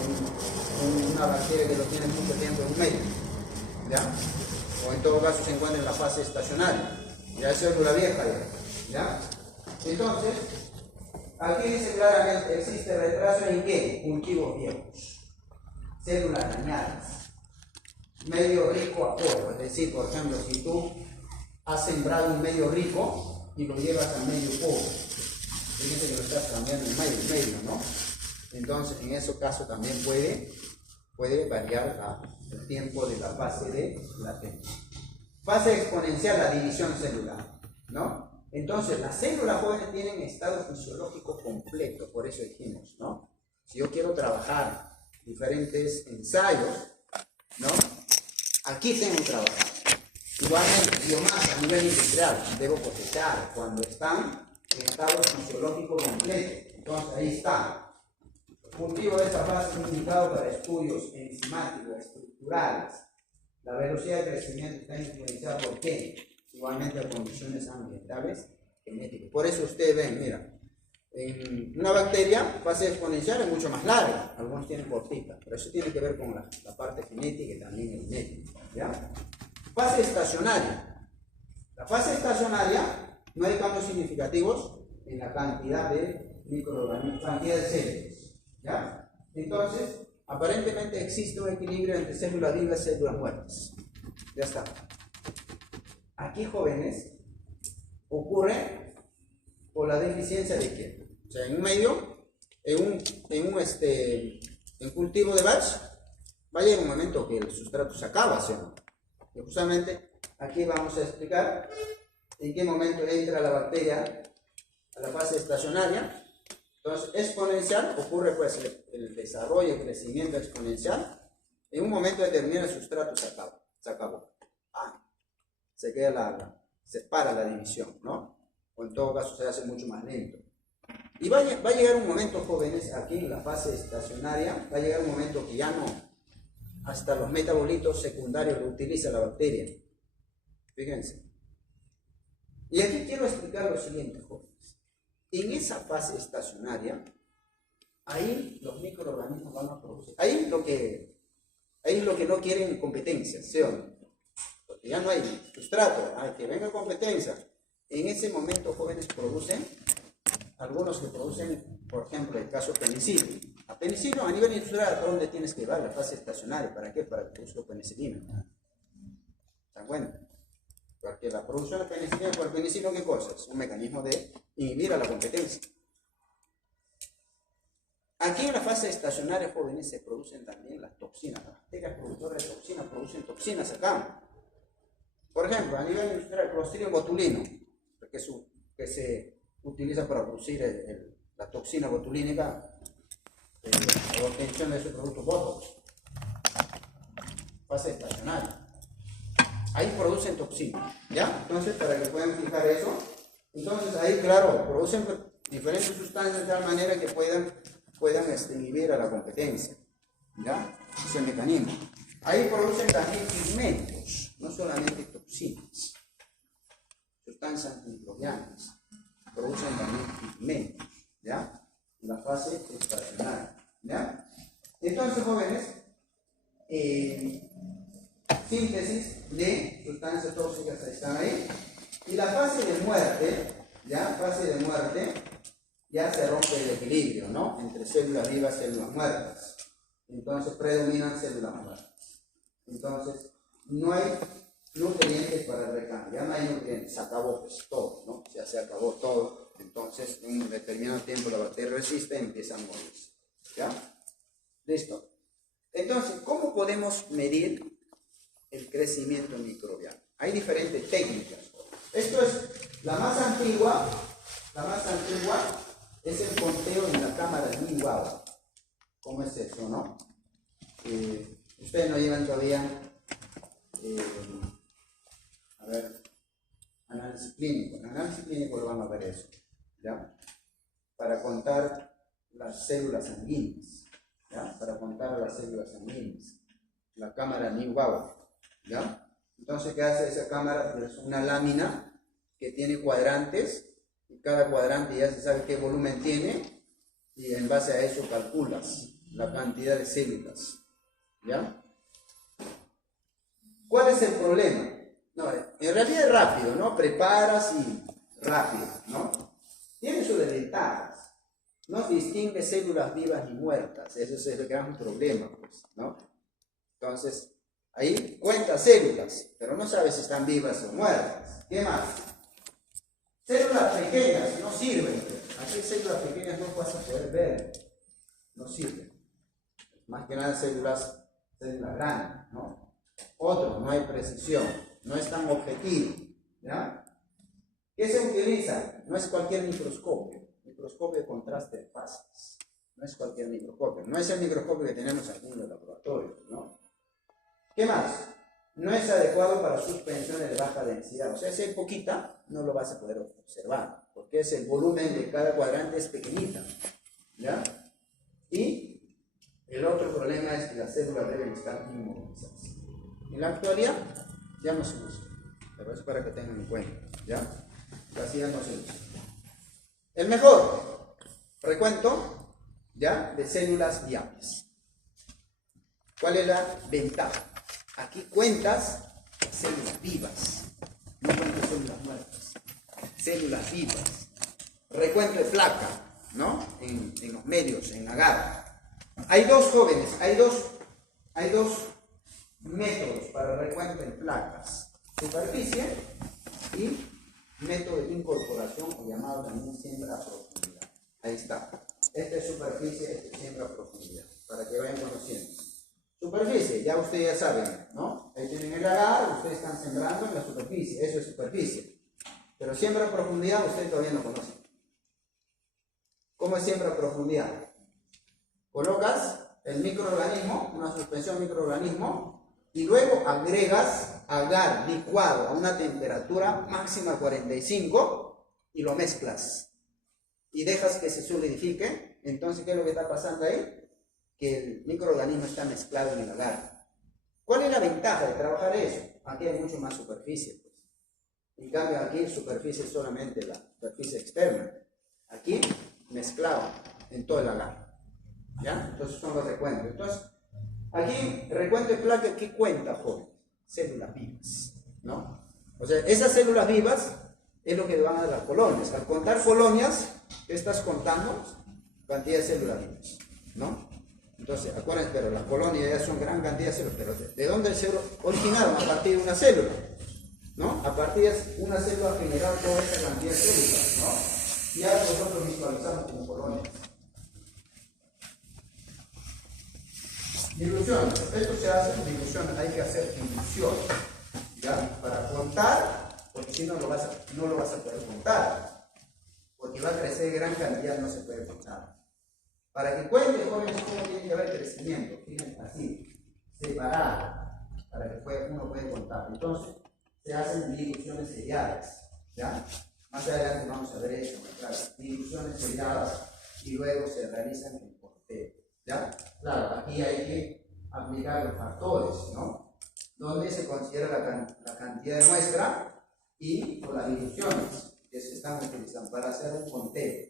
una bacteria que lo tiene mucho tiempo en un medio, ¿ya? O en todo caso se encuentra en la fase estacionaria, ya es célula vieja, ¿ya? Entonces, aquí dice claramente, existe retraso en qué? Cultivos viejos, células dañadas, medio rico a poco, es decir, por ejemplo, si tú has sembrado un medio rico y lo llevas al medio pobre, fíjense que lo estás cambiando en medio, ¿no? Entonces, en ese caso también puede variar el tiempo de la fase de latencia. Fase exponencial, la división celular, ¿no? Entonces, las células jóvenes tienen estado fisiológico completo, por eso dijimos, ¿no? Si yo quiero trabajar diferentes ensayos, ¿no? Aquí tengo que trabajar. Igualmente, biomasa a nivel industrial, debo cosechar cuando están en estado fisiológico completo. Entonces, ahí está. El cultivo de esta fase es indicado para estudios enzimáticos, estructurales. La velocidad de crecimiento está influenciada por qué? Igualmente por condiciones ambientales, genéticas. Por eso ustedes ven, mira, en una bacteria, fase exponencial es mucho más larga, algunos tienen cortita, pero eso tiene que ver con la parte genética y también el genético, ¿ya? Fase estacionaria. La fase estacionaria no hay cambios significativos en la cantidad de microorganismos, cantidad de células, ¿ya? Entonces, aparentemente existe un equilibrio entre células vivas y células muertas. Ya está. Aquí, jóvenes, ocurre por la deficiencia de qué. O sea, en un medio, en cultivo de batch, va a llegar un momento que el sustrato se acaba, ¿sí? Y justamente aquí vamos a explicar en qué momento entra la bacteria a la fase estacionaria. Entonces, exponencial, ocurre pues el desarrollo, el crecimiento exponencial. En un momento determinado el sustrato se acabó. Se para la división, ¿no? O en todo caso se hace mucho más lento. Y va a llegar un momento, jóvenes, aquí en la fase estacionaria, va a llegar un momento que ya no, hasta los metabolitos secundarios lo utiliza la bacteria. Fíjense. Y aquí quiero explicar lo siguiente, jóvenes. En esa fase estacionaria, ahí los microorganismos van a producir. Ahí es lo que no quieren competencia, ¿sí o no? Porque ya no hay sustrato, hay que venga competencia. En ese momento, jóvenes producen, algunos que producen, por ejemplo, el caso penicilio. A penicilio a nivel industrial, ¿a dónde tienes que llevar? La fase estacionaria. ¿Para qué? Para que produzca penicilina. ¿Se dan cuenta? Porque la producción de penicilina, por penicilio, ¿qué cosa? Es un mecanismo de inhibir a la competencia. Aquí en la fase estacionaria, jóvenes, se producen también las toxinas. Las bacterias productoras de toxinas producen toxinas acá. Por ejemplo, a nivel industrial, Clostridium botulino, que se utiliza para producir la toxina botulínica, la obtención de ese producto Botox. Fase estacionaria. Ahí producen toxinas, ¿ya? Entonces, para que puedan fijar eso, entonces ahí, claro, producen diferentes sustancias de tal manera que puedan inhibir a la competencia, ¿ya? Ese es el mecanismo. Ahí producen también pigmentos, no solamente toxinas, sustancias antimicrobianas, producen también pigmentos, ¿ya? En la fase estacionaria, ¿ya? Entonces, jóvenes, síntesis de sustancias tóxicas están ahí. Y la fase de muerte, ya, ya se rompe el equilibrio, ¿no? Entre células vivas y células muertas. Entonces predominan células muertas. Entonces, no hay nutrientes para el recambio. Ya no hay nutrientes, se acabó pues todo, ¿no? Ya se acabó todo. Entonces, en un determinado tiempo la bacteria resiste y empieza a morirse. ¿Ya? Listo. Entonces, ¿cómo podemos medir el crecimiento microbiano? Hay diferentes técnicas. Esto es la más antigua es el conteo en la cámara de Newhouse. ¿Cómo es eso, no? Ustedes no llevan todavía a ver, análisis clínico. En análisis clínico lo van a ver eso, ¿ya? Para contar las células sanguíneas, ¿ya? Para contar las células sanguíneas. La cámara Newhouse, ¿ya? Entonces, ¿qué hace esa cámara? Es una lámina que tiene cuadrantes, y cada cuadrante ya se sabe qué volumen tiene, y en base a eso calculas la cantidad de células, ¿ya? ¿Cuál es el problema? No, en realidad es rápido, ¿no? Preparas y rápido, ¿no? Tiene sus desventajas. No distingue células vivas y muertas. Ese es el gran problema, pues, ¿no? Entonces, ahí cuenta células, pero no sabes si están vivas o muertas. ¿Qué más? Células pequeñas no sirven. Aquí células pequeñas no vas a poder ver. No sirven. Más que nada células grandes, ¿no? Otro, no hay precisión. No es tan objetivo, ¿ya? ¿Qué se utiliza? No es cualquier microscopio. Microscopio de contraste de fases. No es cualquier microscopio. No es el microscopio que tenemos aquí en el laboratorio, ¿no? ¿Qué más? No es adecuado para suspensiones de baja densidad. O sea, si hay poquita, no lo vas a poder observar, porque es el volumen de cada cuadrante es pequeñita, ¿ya? Y el otro problema es que las células deben estar inmovilizadas. En la actualidad ya no se usa, pero es para que tengan en cuenta, ¿ya? Así ya no se usa. El mejor recuento, ¿ya? De células viables. ¿Cuál es la ventaja? Aquí cuentas células vivas, no cuentas células muertas, células vivas. Recuento de placa, ¿no? En los medios, en agar. Hay dos jóvenes, hay dos métodos para el recuento en placas: superficie y método de incorporación, o llamado también siembra a profundidad. Ahí está. Esta es superficie, esta es siembra a profundidad, para que vayan conociendo. Superficie, ya ustedes ya saben, ¿no? Ahí tienen el agar, ustedes están sembrando en la superficie, eso es superficie. Pero siembra a profundidad, ustedes todavía no conocen. ¿Cómo es siembra a profundidad? Colocas el microorganismo, una suspensión microorganismo, y luego agregas agar licuado a una temperatura máxima 45 y lo mezclas. Y dejas que se solidifique. Entonces, ¿qué es lo que está pasando ahí? Que el microorganismo está mezclado en el agar. ¿Cuál es la ventaja de trabajar eso? Aquí hay mucho más superficie, pues. En cambio, aquí superficie es solamente la superficie externa. Aquí mezclado en todo el agar, ¿ya? Entonces son los recuentos. Entonces, aquí recuento de placa, ¿qué cuenta, joven? Células vivas, ¿no? O sea, esas células vivas es lo que van a dar las colonias. Al contar colonias, ¿qué estás contando? Cantidad de células vivas, ¿no? Entonces, acuérdense, pero las colonias ya son gran cantidad de células, pero ¿de dónde se originaron? A partir de una célula, ¿no? A partir de una célula generar toda esa cantidad de células, ¿no? Y ahora nosotros visualizamos como colonias. Diluciones. Esto se hace en diluciones, hay que hacer diluciones, ¿ya? Para contar, porque si no lo vas a poder contar, porque va a crecer gran cantidad, no se puede contar. Para que cuente, jóvenes, cómo tiene que haber crecimiento, fíjense, así, separado, para que uno pueda contar. Entonces, se hacen diluciones seriadas, ¿ya? Más adelante vamos a ver eso, claro, diluciones seriadas, y luego se realizan el conteo, ¿ya? Claro, aquí hay que aplicar los factores, ¿no? Donde se considera la cantidad de muestra y por las diluciones que se están utilizando para hacer un conteo,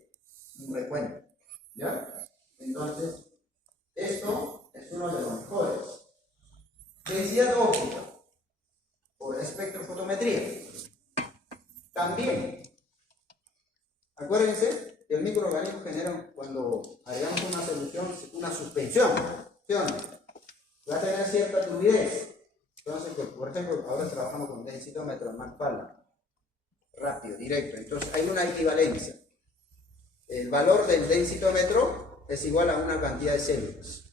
un recuento, ¿ya? Entonces, esto es uno de los mejores. Densidad óptica por espectrofotometría. También, acuérdense que el microorganismo genera, cuando agregamos una solución, una suspensión, ¿sí o no? Va a tener cierta fluidez. Entonces, pues, por ejemplo, ahora trabajamos con densitómetro McFarland, rápido, directo. Entonces, hay una equivalencia. El valor del densitómetro es igual a una cantidad de células.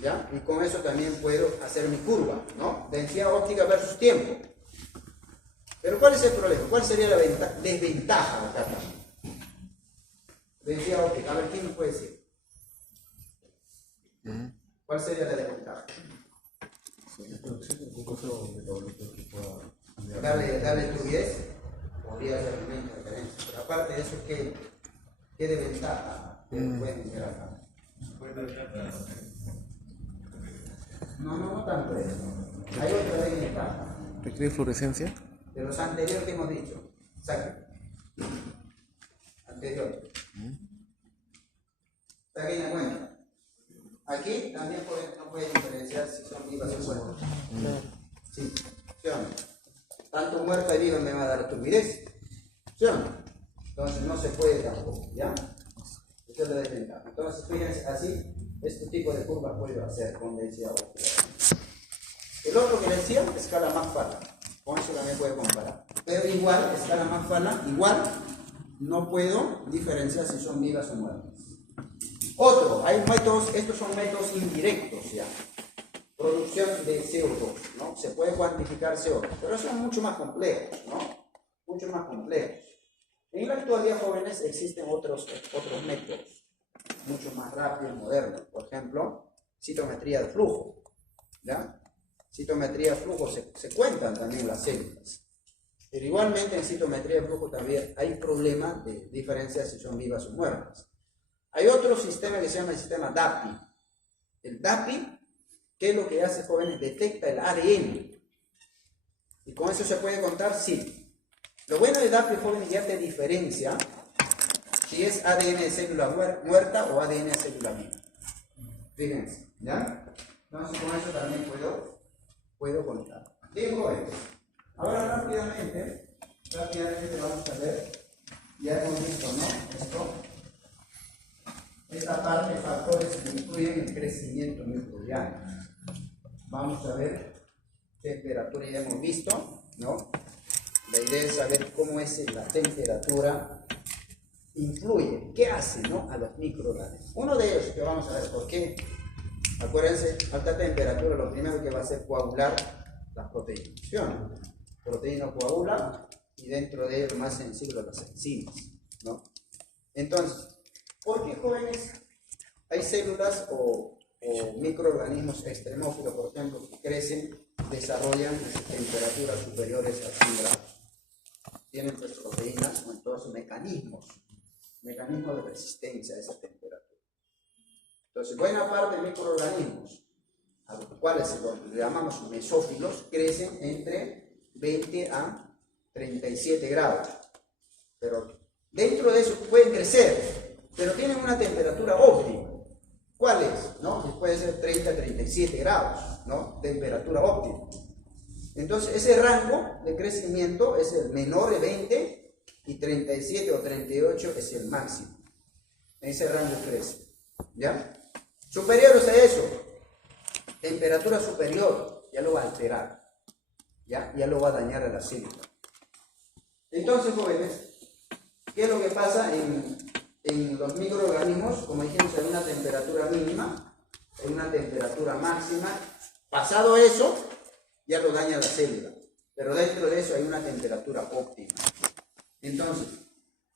¿Ya? Y con eso también puedo hacer mi curva, ¿no? Densidad óptica versus tiempo. Pero ¿cuál es el problema? ¿Cuál sería la desventaja acá? Densidad óptica. A ver, ¿quién nos puede decir? ¿Cuál sería la desventaja? Darle fluidez, podría ser una interferencia. Pero aparte de eso, ¿qué desventaja pueden tener acá? No tanto eso. Hay otra desventaja. ¿Requiere fluorescencia? De los anteriores que hemos dicho. Saquen. Anterior. Saquen la cuenta. Aquí también no puede diferenciar si son vivas o muertas. Sí. ¿Sí o no? Tanto muerta y viva me va a dar turbidez. ¿Sí o no? Entonces no se puede tampoco. ¿Ya? Esa es la desventaja. Entonces, fíjense, así, este tipo de curvas puedo hacer con densidad óptica. El otro que decía, escala McFarland. Con eso también puede comparar. Pero igual, escala McFarland, igual no puedo diferenciar si son vivas o muertas. Otro, hay métodos, estos son métodos indirectos ya. Producción de CO2, ¿no? Se puede cuantificar CO2, pero son mucho más complejos, ¿no? Mucho más complejos. En la actualidad, jóvenes, existen otros métodos, mucho más rápidos, modernos. Por ejemplo, citometría de flujo, ¿ya? Citometría de flujo se cuentan también las células. Pero igualmente en citometría de flujo también hay problemas de diferenciar si son vivas o muertas. Hay otro sistema que se llama el sistema DAPI. El DAPI, ¿qué es lo que hace, jóvenes? Detecta el ADN. ¿Y con eso se puede contar? Sí. Lo bueno de DAPI, jóvenes, ya te diferencia si es ADN de célula muerta o ADN de célula viva. Fíjense, ¿ya? Entonces con eso también puedo contar. Bien, jóvenes. Ahora rápidamente vamos a ver, ya hemos visto, ¿no? Esta parte de factores que influyen en el crecimiento microbiano. Vamos a ver temperatura, ya hemos visto, ¿no? La idea es saber cómo es la temperatura influye, qué hace, ¿no? A los microorganismos. Uno de ellos que vamos a ver por qué. Acuérdense, alta temperatura lo primero que va a hacer es coagular las proteínas. ¿Sí o no? La proteína coagula y dentro de ello lo más sensible las enzimas, ¿no? Entonces, ¿por qué, jóvenes, hay células o microorganismos extremófilos, por ejemplo, que crecen, desarrollan temperaturas superiores a 100 grados? Tienen pues proteínas o entonces mecanismos de resistencia a esa temperatura. Entonces, buena parte de microorganismos, a los cuales los llamamos mesófilos, crecen entre 20 a 37 grados. Pero dentro de eso pueden crecer, pero tienen una temperatura óptima. ¿Cuál es? ¿No? Puede ser 30 a 37 grados, ¿no? Temperatura óptima. Entonces, ese rango de crecimiento es el menor de 20 y 37 o 38 es el máximo. En ese rango crece. ¿Ya? Superiores a eso, temperatura superior, ya lo va a alterar. Ya lo va a dañar a la célula. Entonces, jóvenes, ¿qué es lo que pasa en los microorganismos? Como dijimos, hay una temperatura mínima, hay una temperatura máxima. Pasado eso, ya lo daña la célula. Pero dentro de eso hay una temperatura óptima. Entonces,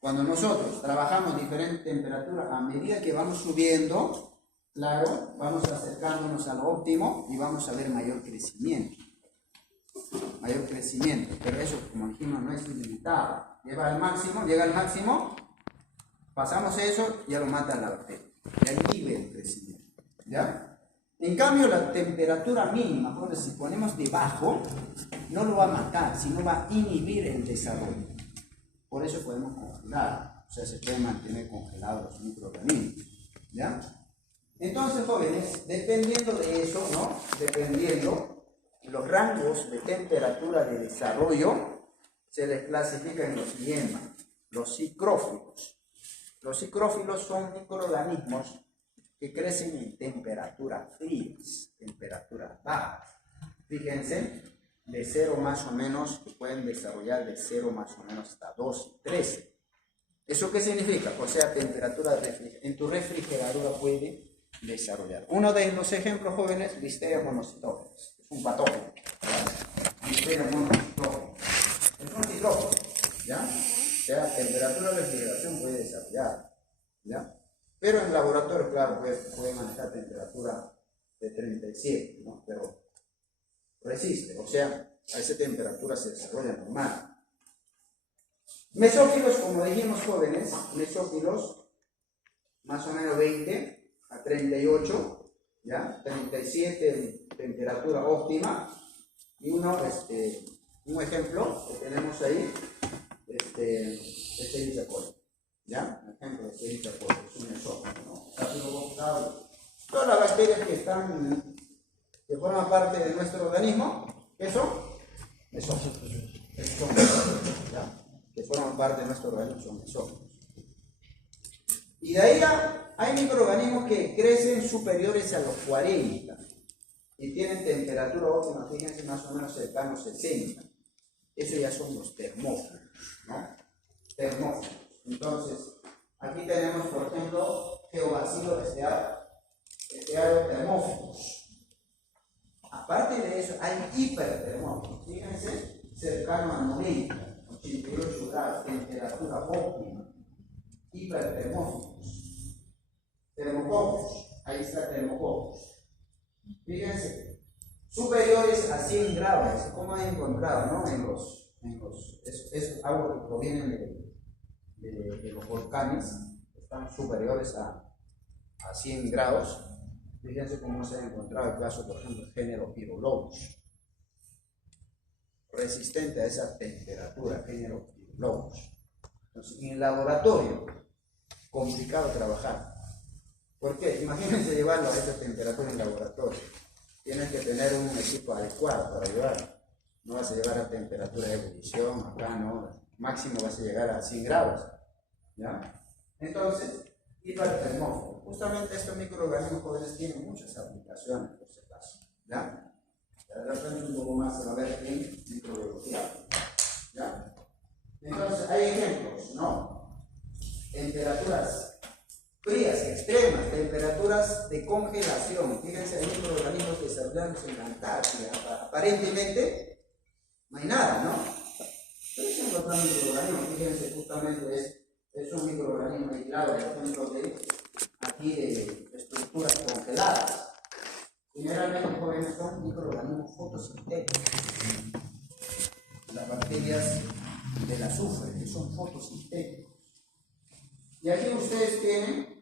cuando nosotros trabajamos diferentes temperaturas, a medida que vamos subiendo, claro, vamos acercándonos al óptimo y vamos a ver mayor crecimiento. Pero eso, como dijimos, no es ilimitado. Llega al máximo, pasamos eso, ya lo mata la bacteria. Ya inhibe el crecimiento. ¿Ya? En cambio, la temperatura mínima, si ponemos debajo, no lo va a matar, sino va a inhibir el desarrollo. Por eso podemos congelar, o sea, se pueden mantener congelados los microorganismos. ¿Ya? Entonces, jóvenes, dependiendo de eso, ¿no? Dependiendo, los rangos de temperatura de desarrollo se les clasifica en lo siguiente: los psicrófilos. Los psicrófilos son microorganismos que crecen en temperaturas frías, temperaturas bajas. Fíjense, de 0 más o menos, pueden desarrollar de 0 más o menos hasta 2, 3. ¿Eso qué significa? O sea, temperatura en tu refrigeradora puede desarrollar. Uno de los ejemplos, jóvenes, Listeria monocytogenes. Es un patógeno. Listeria monocytogenes. Es un citrógeno, ¿ya? O sea, temperatura de refrigeración puede desarrollar, ¿ya? Pero en laboratorio, claro, puede manejar temperatura de 37, ¿no? Pero resiste, o sea, a esa temperatura se desarrolla normal. Mesófilos, como dijimos, jóvenes, mesófilos, más o menos 20 a 38, ¿ya? 37 temperatura óptima. Y un ejemplo que tenemos ahí, Escherichia coli, ¿ya? Un ejemplo de Escherichia coli, es un mesófilo, ¿no? Todas las bacterias que forman parte de nuestro organismo, ¿qué son? Mesófilos. ¿Ya? Que forman parte de nuestro organismo son mesófilos. Y de ahí hay microorganismos que crecen superiores a los 40 y tienen temperatura óptima, fíjense, más o menos cercanos a 60. Eso ya son los termófilos, ¿no? Termófilos. Entonces, aquí tenemos, por ejemplo, Geobacillus termófilos. Aparte de eso, hay hipertermófilos, fíjense, cercano a 90, 88 grados, temperatura óptima. Hipertermófilos. Termococos, ahí está termococos. Fíjense, superiores a 100 grados, como han encontrado, ¿no? Es algo que proviene de los volcanes, están superiores a 100 grados. Fíjense cómo se ha encontrado el caso, por ejemplo, del género Pyrolobos, resistente a esa temperatura, género Pyrolobos. Entonces, en el laboratorio, complicado trabajar. ¿Por qué? Imagínense llevarlo a esa temperatura en laboratorio. Tienes que tener un equipo adecuado para llevarlo. No vas a llevar a temperatura de ebullición, acá no. Máximo vas a llegar a 100 grados. ¿Ya? Entonces, hipertermófilo. Justamente estos microorganismos jóvenes tienen muchas aplicaciones, por si acaso. ¿Ya? De repente un poco más se va a ver en microbiología. ¿Ya? Entonces, hay ejemplos, ¿no? Temperaturas frías, extremas, temperaturas de congelación. Fíjense, hay microorganismos desarrollados en la Antártida. Aparentemente, no hay nada, ¿no? Pero es un otro microorganismo, fíjense, justamente es un microorganismo aislado, por ejemplo, de estructuras congeladas. Generalmente, jóvenes, son microorganismos fotosintéticos. Las bacterias del azufre, que son fotosintéticos. Y aquí ustedes tienen,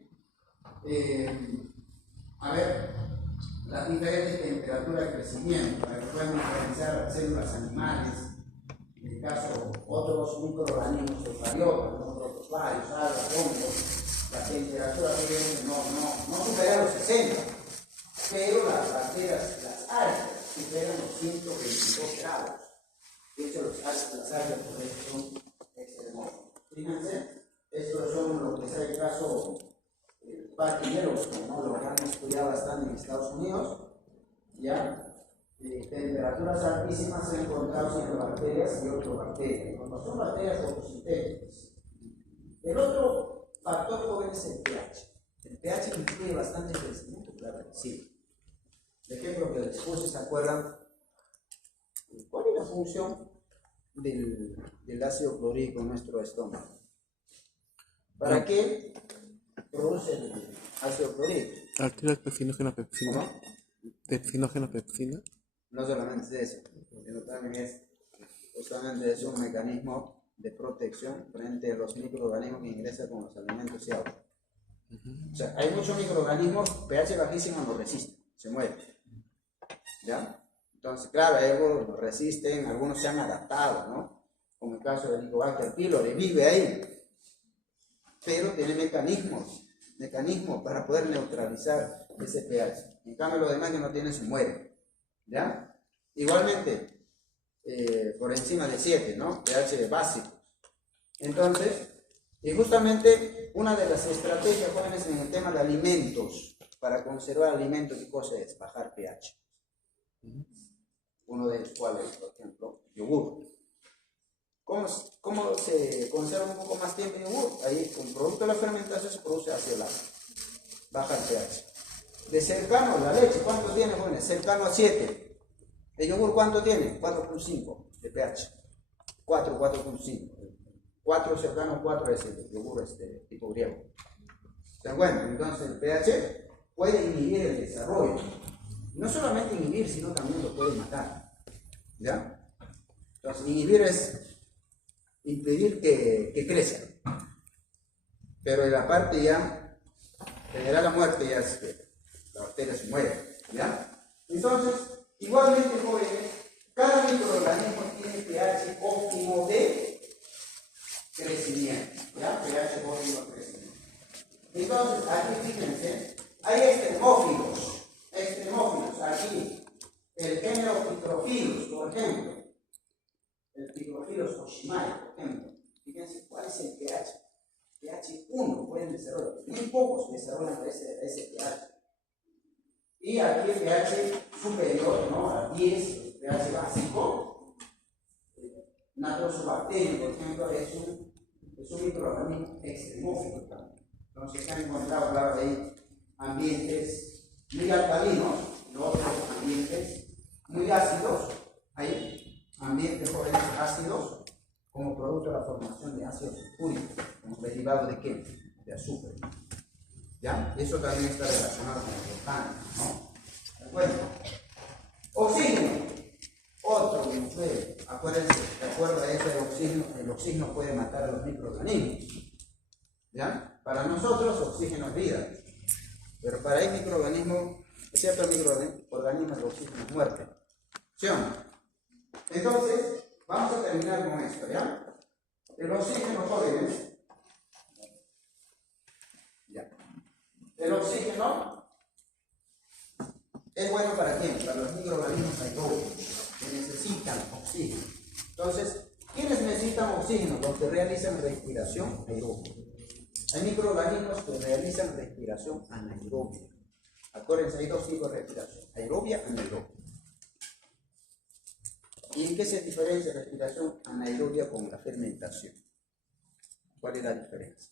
las diferentes temperaturas de crecimiento, para que puedan diferenciar células animales, en el caso otros microorganismos eucariotas, otros varios, algas, hongos, la temperatura no supera los 60, pero las bacterias, las algas, superan los 122 grados. De hecho, las algas por eso son extremófilas. Fíjense, estos son lo que es el caso Pachymelos, ¿no? Lo han estudiado bastante en Estados Unidos, ¿ya? Temperaturas altísimas se han encontrado entre bacterias y ortobacterias. Cuando son bacterias fotosintéticas. El otro factor joven es el pH. El pH influye bastante en el crecimiento, claro que sí. El ejemplo que les puse, ¿se acuerdan? ¿Cuál es la función del ácido clorhídrico en nuestro estómago? ¿Para qué produce el ácido clorhídrico? Activa pepsinógena pepsina. ¿Cómo? Pepsinógena pepsina. No solamente es eso, sino también justamente es un mecanismo de protección frente a los microorganismos que ingresan con los alimentos y agua. O sea, hay muchos microorganismos, pH bajísimo no resisten, se mueren. ¿Ya? Entonces, claro, algunos lo resisten, algunos se han adaptado, ¿no? Como el caso del Helicobacter pylori, vive ahí, pero tiene mecanismos para poder neutralizar ese pH. En cambio, los demás que no tienen se mueren. ¿Ya? Igualmente, por encima de 7, ¿no? pH básicos. Entonces, y justamente una de las estrategias jóvenes en el tema de alimentos, para conservar alimentos, ¿qué cosa es? Bajar pH. uno de los cuales, por ejemplo, yogur. ¿Cómo se conserva un poco más tiempo el yogur? Ahí, con producto de la fermentación, se produce ácido láctico, baja el pH. De cercano, la leche, ¿cuánto tiene, jóvenes? Cercano a 7. ¿El yogur cuánto tiene? 4.5 de pH. 4.5. 4 cercano a 4 es el yogur tipo griego. ¿Se encuentra? Entonces el pH puede inhibir el desarrollo. No solamente inhibir, sino también lo puede matar. ¿Ya? Entonces inhibir es impedir que crezca. Pero en la parte ya generar la muerte ya es que la bacteria se muere. ¿Ya? Entonces, igualmente, jóvenes, cada microorganismo tiene pH óptimo de crecimiento. ¿Ya? pH óptimo de crecimiento. Entonces, aquí fíjense, hay extremófilos. Aquí, el género Picrophilus, por ejemplo. El Picrophilus Oshimai, por ejemplo. Fíjense cuál es el pH. pH 1 pueden desarrollar. Muy pocos desarrollan ese pH. Y aquí el pH superior, ¿no? A 10, el pH básico. Natrosubacterium, por ejemplo, es un microorganismo extremófilo también. Entonces se han encontrado, claro, ahí ambientes muy alcalinos, los otros ambientes muy ácidos, hay ambientes jóvenes ácidos como producto de la formación de ácido sulfúrico, como derivado de qué? De azúcar. ¿Ya? Eso también está relacionado con el volcán, ¿no? ¿De acuerdo? Oxígeno. Otro que puede, acuérdense, de acuerdo a eso, el oxígeno puede matar a los microorganismos. ¿Ya? Para nosotros, oxígeno es vida. Pero para el microorganismo, ciertos microorganismos, el oxígeno es muerte. ¿Sí o no? Entonces, vamos a terminar con esto, ¿ya? El oxígeno, jóvenes. Ya. El oxígeno es bueno para quién? Para los microorganismos aeróbicos que necesitan oxígeno. Entonces, ¿quiénes necesitan oxígeno? Los que realizan respiración aeróbica. Hay microorganismos que realizan respiración anaerobia. Acuérdense, hay dos tipos de respiración: aerobia y anaerobia. ¿Y en qué se diferencia la respiración anaerobia con la fermentación? ¿Cuál es la diferencia?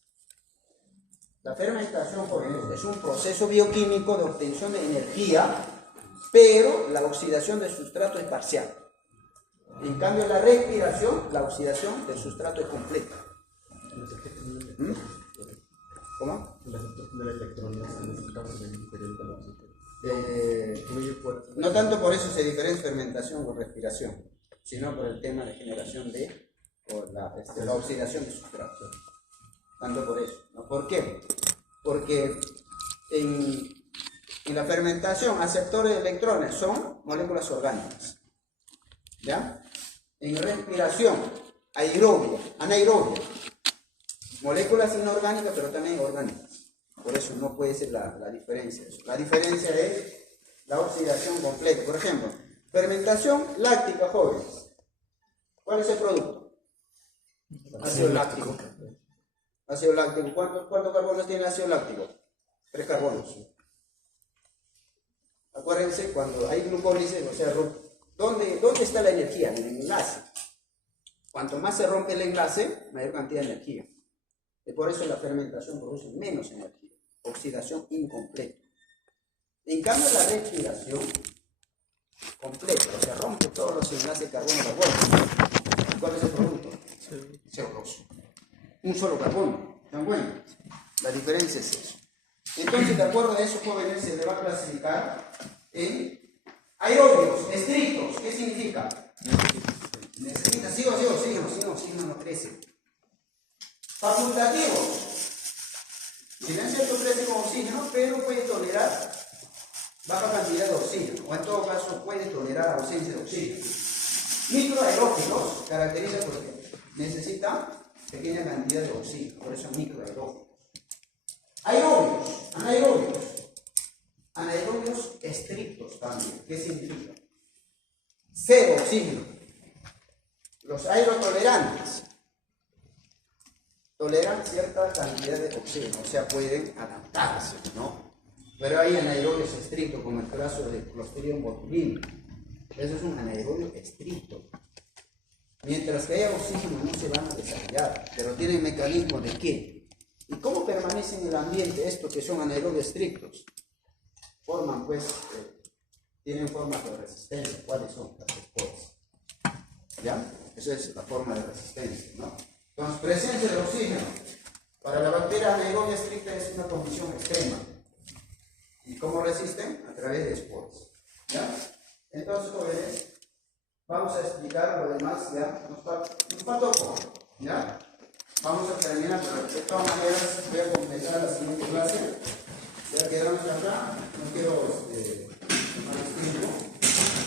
La fermentación, jóvenes, es un proceso bioquímico de obtención de energía, pero la oxidación del sustrato es parcial. En cambio, la respiración, la oxidación del sustrato es completa. ¿Cómo? Los electrones en este caso es diferente a la oxígeno. No tanto por eso se diferencia fermentación o respiración, sino por el tema de generación de la oxidación de sustrato. Tanto por eso. ¿No? ¿Por qué? Porque en la fermentación, aceptores de electrones son moléculas orgánicas. ¿Ya? En respiración, aerobia, anaerobia, moléculas inorgánicas, pero también orgánicas. Por eso no puede ser la diferencia. La diferencia es la oxidación completa. Por ejemplo, fermentación láctica, jóvenes. ¿Cuál es el producto? Ácido láctico. Ácido láctico. ¿Cuántos carbonos tiene el ácido láctico? 3 carbonos. Acuérdense, cuando hay glucólisis, o sea, ¿dónde está la energía? En el enlace. Cuanto más se rompe el enlace, mayor cantidad de energía. Y por eso la fermentación produce menos energía. Oxidación incompleta. En cambio, la respiración completa, o sea, rompe todos los enlaces carbono-carbono. ¿Cuál es el producto? CO2. Un solo carbono. ¿Están buenos? La diferencia es eso. Entonces, de acuerdo a eso, jóvenes, se le va a clasificar en aerobios, estrictos. ¿Qué significa? Necesita, sigo, oxígeno no crece. Facultativos. Si bien cierto crece con oxígeno, pero puede tolerar baja cantidad de oxígeno, o en todo caso puede tolerar ausencia de oxígeno. Microaerófilos caracteriza porque necesitan pequeña cantidad de oxígeno, por eso microaerófilos. Aerobios, anaerobios. Anaerobios estrictos también. ¿Qué significa? Cero oxígeno. Los aerotolerantes toleran cierta cantidad de oxígeno, o sea, pueden adaptarse, ¿no? Pero hay anaerobios estrictos, como el caso de Clostridium botulinum. Eso es un anaerobio estricto. Mientras que haya oxígeno no se van a desarrollar, pero tienen mecanismo de qué. ¿Y cómo permanecen en el ambiente estos que son anaerobios estrictos? Forman pues, tienen formas de resistencia. ¿Cuáles son? Las esporas. ¿Ya? Esa es la forma de resistencia, ¿no? Entonces, presencia de oxígeno. Para la bacteria anaerobia estricta es una condición extrema. ¿Y cómo resisten? A través de esporas. ¿Ya? Entonces, jóvenes, vamos a explicar lo demás, ¿ya? Nos falta poco, ¿ya? Vamos a terminar, pero de todas maneras voy a completar la siguiente clase. Ya quedamos acá, no quiero